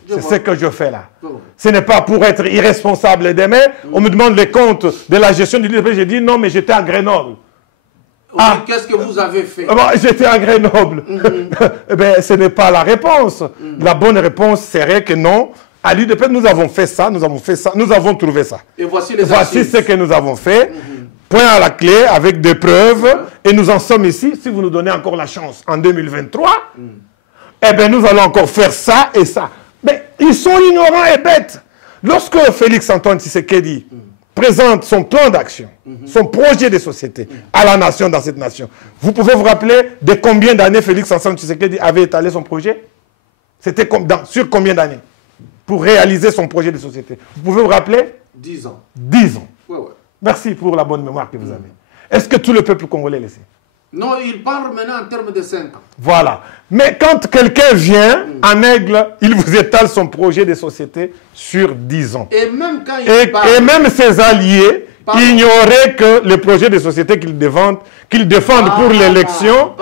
C'est ce que je fais là. Ce n'est pas pour être irresponsable demain. On me demande les comptes de la gestion du livre. J'ai dit non, mais j'étais à Grenoble. Ah, qu'est-ce que vous avez fait? J'étais à Grenoble. Eh bien, ce n'est pas la réponse. La bonne réponse serait que non. À l'UDP, nous avons fait ça, nous avons fait ça, nous avons trouvé ça. Et voici ce que nous avons fait. Point à la clé, avec des preuves. Et nous en sommes ici. Si vous nous donnez encore la chance en 2023, eh bien, nous allons encore faire ça et ça. Mais ils sont ignorants et bêtes. Lorsque Félix Antoine Tshisekedi présente son plan d'action, son projet de société à la nation, dans cette nation. Vous pouvez vous rappeler de combien d'années Félix Antoine Tshisekedi avait étalé son projet? C'était sur combien d'années pour réaliser son projet de société? Vous pouvez vous rappeler? 10 ans. 10 ans. Ouais. Merci pour la bonne mémoire que vous avez. Est-ce que tout le peuple congolais le sait? Non, il parle maintenant en termes de 5 ans. Voilà. Mais quand quelqu'un vient en aigle, il vous étale son projet de société sur 10 ans. Et même quand et même ses alliés ignoraient que le projet de société qu'ils défendent pour l'élection,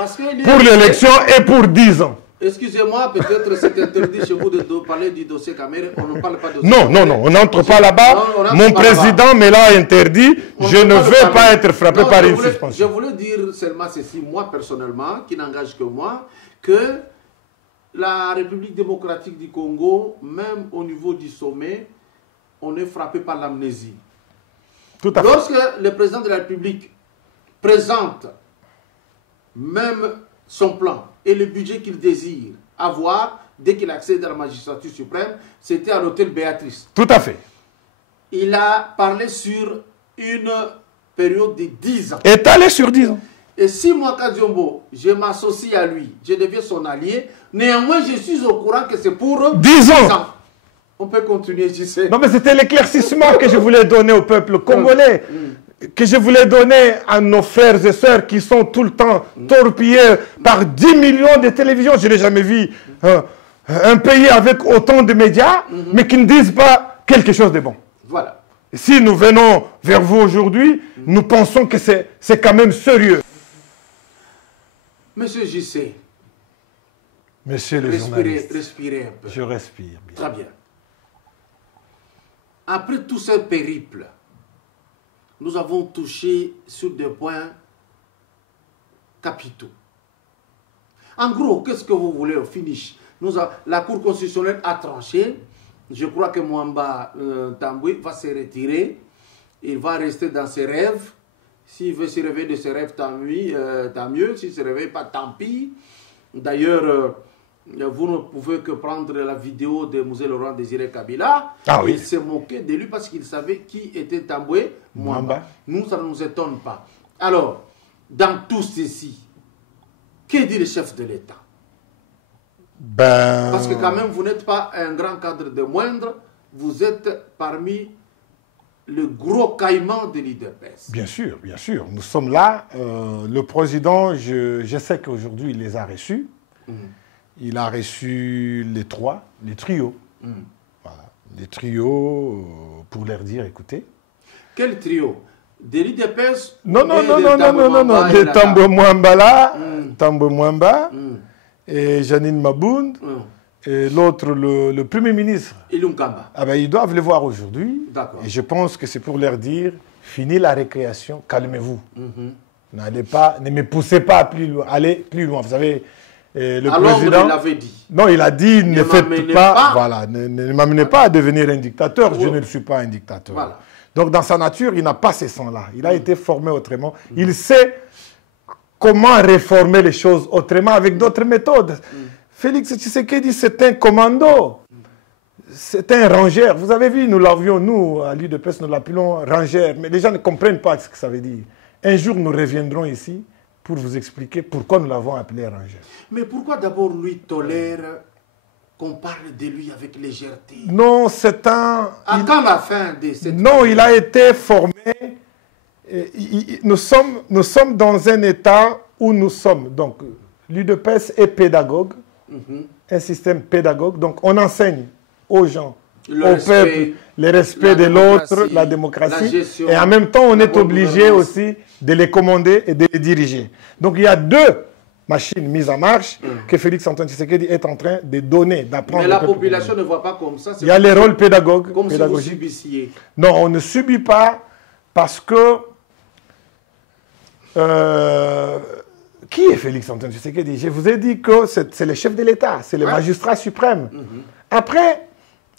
et pour 10 ans. Excusez-moi, peut-être c'est interdit chez vous de parler du dossier Kamere. On ne parle pas de Non, on n'entre pas là-bas. Mon président me l'a interdit. Je ne veux pas être frappé par une suspension. Je voulais dire seulement ceci, moi personnellement, qui n'engage que moi, que la République démocratique du Congo, même au niveau du sommet, on est frappé par l'amnésie. Lorsque le président de la République présente même son plan et le budget qu'il désire avoir dès qu'il accède à la magistrature suprême, c'était à l'hôtel Béatrice. Tout à fait. Il a parlé sur une période de 10 ans. Étalé sur 10 ans. Et si moi, Kadiombo, je m'associe à lui, je deviens son allié, néanmoins je suis au courant que c'est pour 10 ans. On peut continuer, je sais. Non, mais c'était l'éclaircissement que je voulais donner au peuple congolais. Que je voulais donner à nos frères et sœurs qui sont tout le temps torpillés par 10 millions de télévisions. Je n'ai jamais vu un pays avec autant de médias, mais qui ne disent pas quelque chose de bon. Voilà. Si nous venons vers vous aujourd'hui, nous pensons que c'est quand même sérieux. Monsieur JC, monsieur le journaliste, respirez un peu. Je respire bien. Très bien. Après tout ce périple, nous avons touché sur des points capitaux. En gros, qu'est-ce que vous voulez au finish? La Cour constitutionnelle a tranché. Je crois que Mwamba Tambwe va se retirer. Il va rester dans ses rêves. S'il veut se réveiller de ses rêves, tant mieux. S'il ne se réveille pas, tant pis. D'ailleurs, vous ne pouvez que prendre la vidéo de Mosé Laurent Désiré Kabila. Il s'est moqué de lui parce qu'il savait qui était Tambwe Mwamba. Nous, ça ne nous étonne pas. Alors, dans tout ceci, que dit le chef de l'État? Parce que quand même, vous n'êtes pas un grand cadre de moindre. Vous êtes parmi le gros caïman de l'UDPS. Bien sûr, bien sûr. Nous sommes là. Le président, je sais qu'aujourd'hui, il les a reçus. Il a reçu les trois, les trios. Voilà. Les trios, pour leur dire, écoutez. Quel trio? De l'UDPS? Non, de Tambo Mwamba, Tambo Mwamba, et Janine Mabound, et l'autre, le Premier ministre. Ilunkamba. Ah ben, ils doivent le voir aujourd'hui. Et je pense que c'est pour leur dire, fini la récréation, calmez-vous. N'allez pas, ne me poussez pas plus loin, allez plus loin. Vous savez, le président... il l'avait dit. Non, il a dit, ne faites pas, voilà, ne m'amenez pas à devenir un dictateur, je ne suis pas un dictateur. Voilà. Donc, dans sa nature, il n'a pas ces sons-là. Il a été formé autrement. Il sait comment réformer les choses autrement, avec d'autres méthodes. Félix Tshisekedi, c'est un commando. C'est un rangeur. Vous avez vu, nous l'avions, nous, à l'UDPS, nous l'appelons rangeur. Mais les gens ne comprennent pas ce que ça veut dire. Un jour, nous reviendrons ici pour vous expliquer pourquoi nous l'avons appelé rangeur. Mais pourquoi d'abord lui tolère qu'on parle de lui avec légèreté? Non, c'est un... À quand la fin de cette... Non, il a été formé. Nous sommes dans un état où nous sommes. Donc, l'UDPS est pédagogue, un système pédagogue. Donc, on enseigne aux gens, au peuple, le respect de l'autre, la démocratie. Et en même temps, on est obligé aussi de les commander et de les diriger. Donc, il y a deux machine mise en marche que Félix Antoine Tshisekedi est en train de donner, d'apprendre. Mais la population ne voit pas comme ça. Il y a les rôles pédagogiques. Comme si vous subissiez. Non, on ne subit pas parce que... qui est Félix Antoine Tshisekedi? Je vous ai dit que c'est le chef de l'État, c'est le magistrat suprême. Après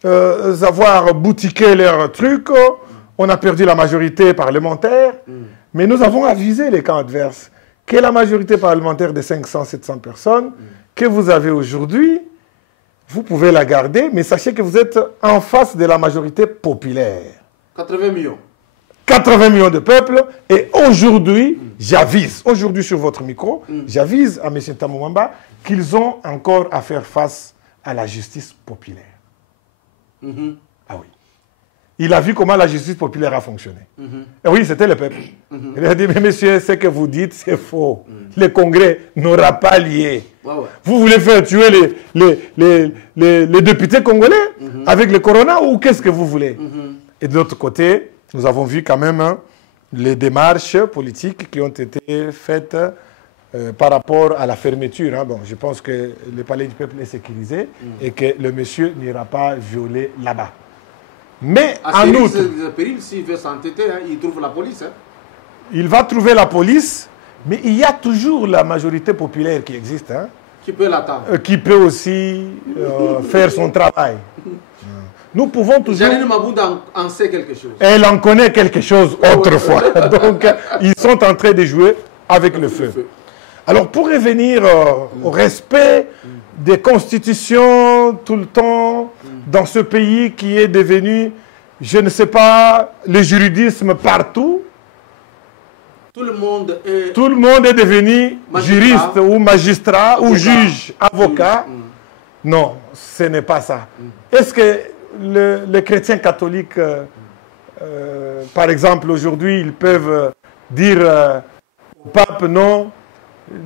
avoir boutiqué leurs trucs, on a perdu la majorité parlementaire, mais nous avons avisé les camps adverses que la majorité parlementaire de 500-700 personnes que vous avez aujourd'hui, vous pouvez la garder, mais sachez que vous êtes en face de la majorité populaire. 80 millions. 80 millions de peuples, et aujourd'hui, j'avise, aujourd'hui sur votre micro, j'avise à M. Tambo Mwamba qu'ils ont encore à faire face à la justice populaire. Ah oui. Il a vu comment la justice populaire a fonctionné. Et oui, c'était le peuple. Il a dit, mais monsieur, ce que vous dites, c'est faux. Le Congrès n'aura pas lié. Vous voulez faire tuer les députés congolais avec le corona, ou qu'est-ce que vous voulez? Et de l'autre côté, nous avons vu quand même les démarches politiques qui ont été faites par rapport à la fermeture. Bon, je pense que le palais du peuple est sécurisé et que le monsieur n'ira pas violer là-bas. Mais en outre, s'il veut s'entêter, il trouve la police. Il va trouver la police, mais il y a toujours la majorité populaire qui existe. Qui peut l'attendre. Qui peut aussi faire son travail. Nous pouvons toujours... Janine Mabound en sait quelque chose. Elle en connaît quelque chose autrefois. Donc, ils sont en train de jouer avec le feu. Alors, pour revenir au respect des constitutions tout le temps, dans ce pays qui est devenu, je ne sais pas, le juridisme partout. Tout le monde est devenu juriste ou magistrat ou juge, avocat. Non, ce n'est pas ça. Est-ce que les chrétiens catholiques, par exemple, aujourd'hui, ils peuvent dire au pape, non,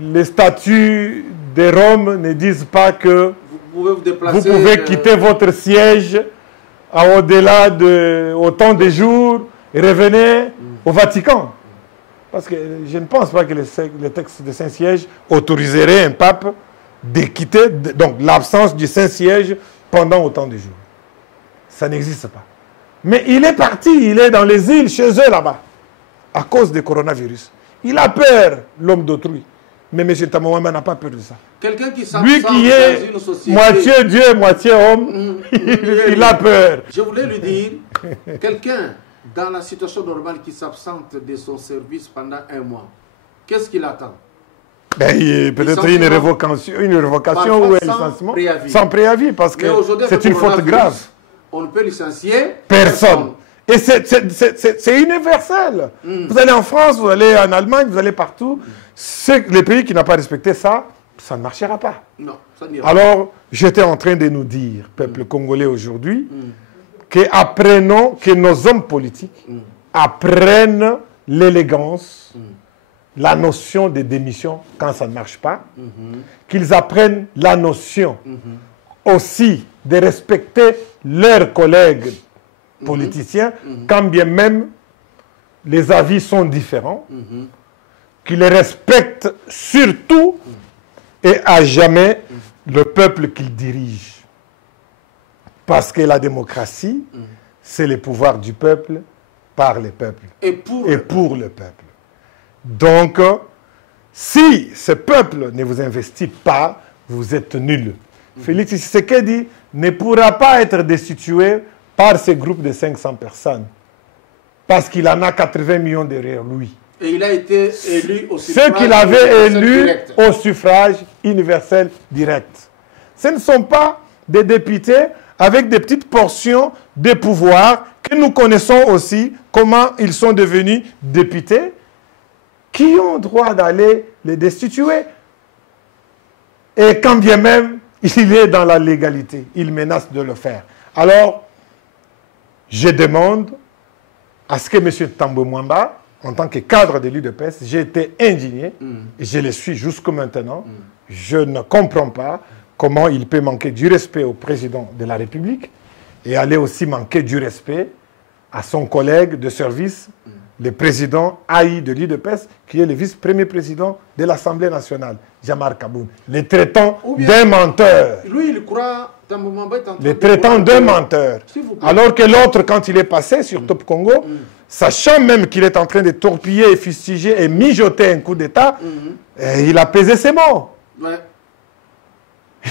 les statuts de Rome ne disent pas que vous pouvez quitter votre siège au-delà de autant de jours et revenez au Vatican. Parce que je ne pense pas que les textes de Saint-Siège autoriseraient un pape de quitter donc l'absence du Saint-Siège pendant autant de jours. Ça n'existe pas. Mais il est parti, il est dans les îles, chez eux là-bas, à cause du coronavirus. Il a peur, l'homme d'autrui. Mais M. Tambo Mwamba n'a pas peur de ça. Quelqu'un qui lui qui est moitié Dieu, moitié homme, il a peur. Je voulais lui dire, quelqu'un dans la situation normale qui s'absente de son service pendant un mois, qu'est-ce qu'il attend? Peut-être une révocation ou un licenciement sans préavis, parce que c'est une faute grave. On ne peut licencier personne. Et c'est universel. Vous allez en France, vous allez en Allemagne, vous allez partout. Les pays qui n'ont pas respecté ça, ça ne marchera pas. Non, ça n'ira pas. Alors, j'étais en train de nous dire, peuple congolais aujourd'hui, que nos hommes politiques apprennent l'élégance, la notion de démission quand ça ne marche pas, qu'ils apprennent la notion aussi de respecter leurs collègues politiciens, quand bien même les avis sont différents, qu'ils respectent surtout et à jamais le peuple qu'ils dirigent. Parce que la démocratie, c'est le pouvoir du peuple par le peuple Et pour le peuple. Donc, si ce peuple ne vous investit pas, vous êtes nul. Félix Tshisekedi ne pourra pas être destitué par ce groupe de 500 personnes. Parce qu'il en a 80 millions derrière lui. Et il a été élu au suffrage Ceux qu'il avait élus direct. au suffrage universel direct. Ce ne sont pas des députés avec des petites portions de pouvoir que nous connaissons aussi comment ils sont devenus députés qui ont droit d'aller les destituer. Et quand bien même il est dans la légalité, il menace de le faire. Alors, je demande à ce que M. Tambo Mwamba, en tant que cadre de l'UDPS, j'ai été indigné, et je le suis jusqu'à maintenant. Je ne comprends pas comment il peut manquer du respect au président de la République et aller aussi manquer du respect à son collègue de service, le président haï de l'UDPS, qui est le vice-premier président de l'Assemblée nationale, Jamar Kaboun, les traitant d'un menteur. Lui, il croit, Tambo Mwamba est en train Les de traitant croire d'un que- menteur. S'il vous plaît. Alors que l'autre, quand il est passé sur Top Congo, sachant même qu'il est en train de torpiller, fustiger et mijoter un coup d'État, il a pesé ses mots. Ouais.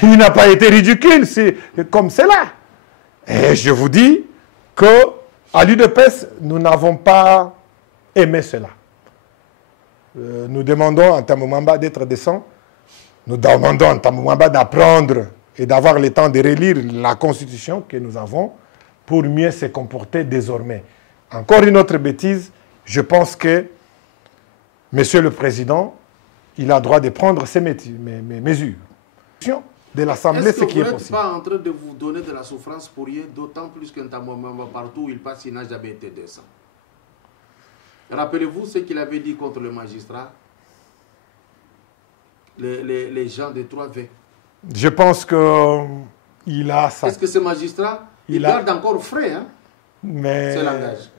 Il n'a pas été ridicule, c'est comme cela. Et je vous dis qu'à l'UDPS, nous n'avons pas aimé cela. Nous demandons à Tambo Mwamba d'être décent. Nous demandons à Tambo Mwamba d'apprendre et d'avoir le temps de relire la Constitution que nous avons pour mieux se comporter désormais. Encore une autre bêtise, je pense que Monsieur le Président, il a droit de prendre ses mesures. De l'Assemblée, Est-ce ce que qui vous est n'êtes possible. pas en train de vous donner de la souffrance pour rien, d'autant plus qu'un Tambo Mwamba, partout où il passe, il n'a jamais été décent. Rappelez-vous ce qu'il avait dit contre le magistrat, les gens de 3V. Je pense qu'il a ça. Est-ce que ce magistrat, il a- garde encore frais, hein, Mais ce langage?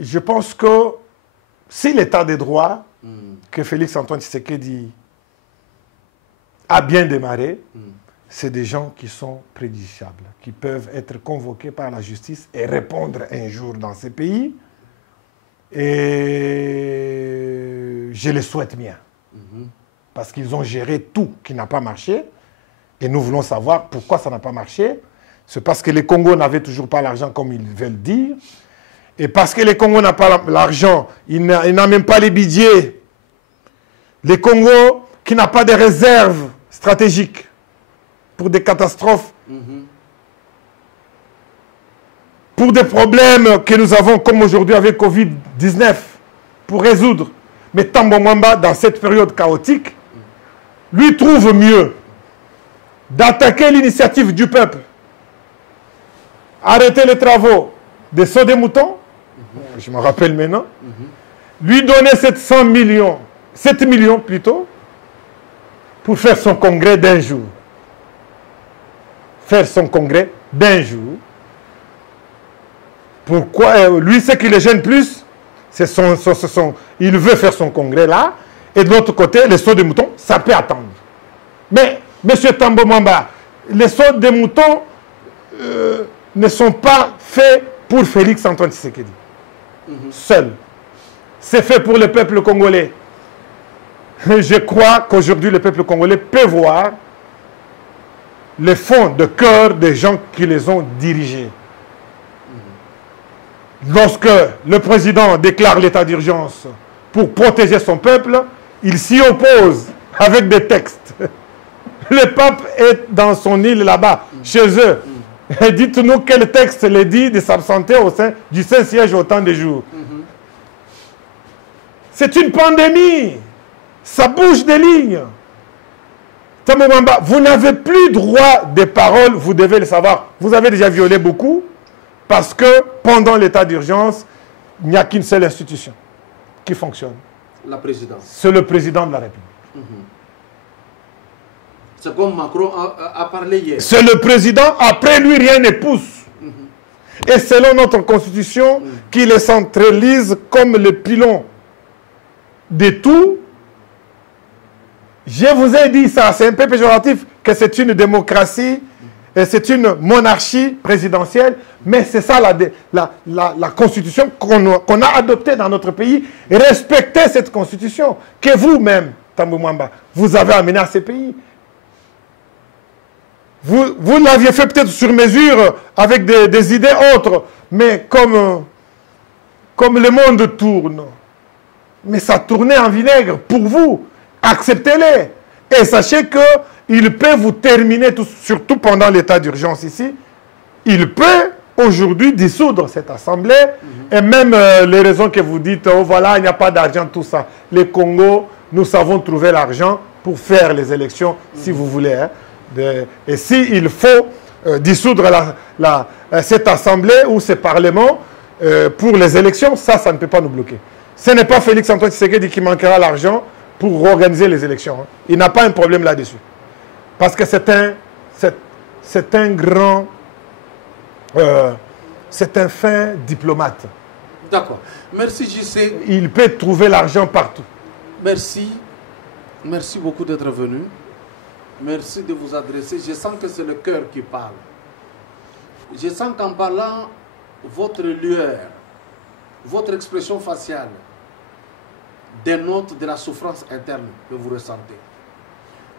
je pense que si l'état des droits que Félix-Antoine Tshisekedi a bien démarré, c'est des gens qui sont prédiciables, qui peuvent être convoqués par la justice et répondre un jour dans ces pays. Et je les souhaite bien. Parce qu'ils ont géré tout qui n'a pas marché. Et nous voulons savoir pourquoi ça n'a pas marché. C'est parce que les Congos n'avaient toujours pas l'argent comme ils veulent dire. Et parce que les Congos n'ont pas l'argent, ils n'ont même pas les budgets. Les Congos qui n'ont pas de réserves stratégiques pour des catastrophes, pour des problèmes que nous avons comme aujourd'hui avec Covid-19, pour résoudre. Mais Tambo Mwamba, dans cette période chaotique, lui trouve mieux d'attaquer l'initiative du peuple, arrêter les travaux des sauts des moutons, je me rappelle maintenant, lui donner 700 millions, 7 millions plutôt, pour faire son congrès d'un jour. Faire son congrès d'un jour. Pourquoi lui, ce qui le gêne plus, c'est il veut faire son congrès là, et de l'autre côté, les sauts des moutons, ça peut attendre. Mais, M. Tambo Mwamba, les sauts des moutons ne sont pas faits pour Félix-Antoine Tshisekedi. Seul. C'est fait pour le peuple congolais. Je crois qu'aujourd'hui, le peuple congolais peut voir le fond de cœur des gens qui les ont dirigés. Lorsque le président déclare l'état d'urgence pour protéger son peuple, il s'y oppose avec des textes. Le pape est dans son île là-bas, chez eux. Et dites-nous quel texte les dit de s'absenter au sein du Saint-Siège autant de jours. C'est une pandémie. Ça bouge des lignes. Tambo Mwamba, vous n'avez plus droit de parole, vous devez le savoir. Vous avez déjà violé beaucoup. Parce que pendant l'état d'urgence, il n'y a qu'une seule institution qui fonctionne. La présidence. C'est le président de la République. C'est comme Macron a parlé hier. C'est le président, après lui, rien ne pousse. Et selon notre constitution, qui les centralise comme le pilon de tout, je vous ai dit ça, c'est un peu péjoratif, que c'est une démocratie, et c'est une monarchie présidentielle, mais c'est ça la constitution qu'on a adoptée dans notre pays. Respectez cette constitution que vous-même, Tambou Mwamba, vous avez amenée à ces pays. Vous l'aviez fait peut-être sur mesure avec des idées autres, mais comme le monde tourne, mais ça tournait en vinaigre pour vous, acceptez-les. Et sachez qu'il peut vous terminer, surtout pendant l'état d'urgence ici, il peut aujourd'hui dissoudre cette assemblée, et même les raisons que vous dites, oh voilà, il n'y a pas d'argent, tout ça. Les Congo, nous savons trouver l'argent pour faire les élections, si vous voulez, hein. Et s'il faut dissoudre cette assemblée ou ce parlement pour les élections, ça ne peut pas nous bloquer. Ce n'est pas Félix Antoine Tshisekedi qui manquera l'argent pour organiser les élections. Hein. Il n'a pas un problème là-dessus. Parce que c'est un grand... c'est un fin diplomate. D'accord. Merci JC. Il peut trouver l'argent partout. Merci. Merci beaucoup d'être venu. Merci de vous adresser. Je sens que c'est le cœur qui parle. Je sens qu'en parlant, votre lueur, votre expression faciale dénote de la souffrance interne que vous ressentez.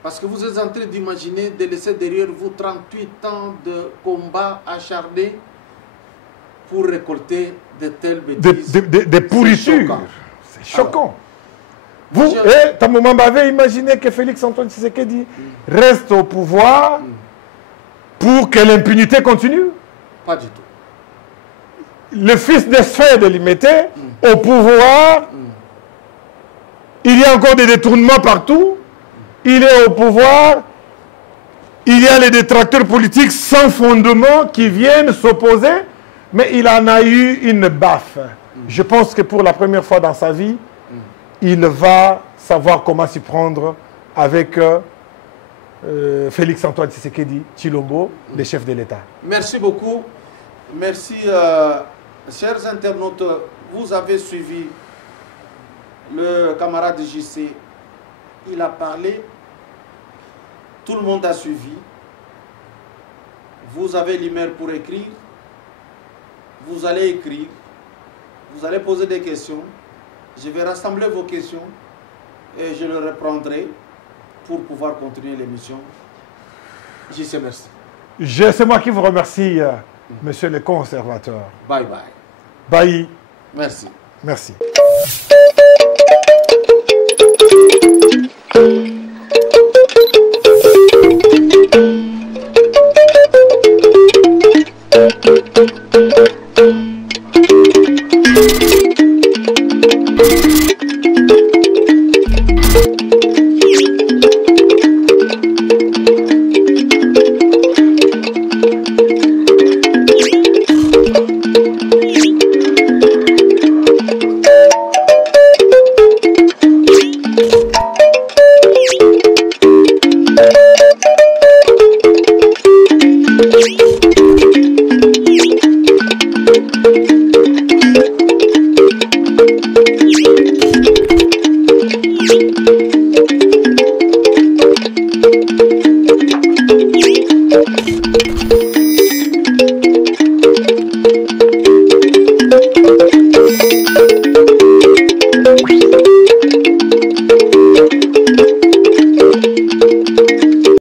Parce que vous êtes en train d'imaginer de laisser derrière vous 38 ans de combat acharné pour récolter de telles bêtises. Des pourritures. C'est choquant. Vous, Tambou Mwamba avait imaginé que Félix Antoine Tshisekedi reste au pouvoir pour que l'impunité continue? Pas du tout. Le fils de Sphère de Limité, au pouvoir, il y a encore des détournements partout, il est au pouvoir, il y a les détracteurs politiques sans fondement qui viennent s'opposer, mais il en a eu une baffe. Je pense que pour la première fois dans sa vie, il va savoir comment s'y prendre avec Félix Antoine Tshisekedi Tshilombo, le chef de l'État. Merci beaucoup. Merci, chers internautes. Vous avez suivi le camarade JC. Il a parlé. Tout le monde a suivi. Vous avez l'email pour écrire. Vous allez écrire. Vous allez poser des questions. Je vais rassembler vos questions et je les reprendrai pour pouvoir continuer l'émission. JC, merci. C'est moi qui vous remercie, monsieur le conservateur. Bye bye. Bye. Merci. Merci. Thank you.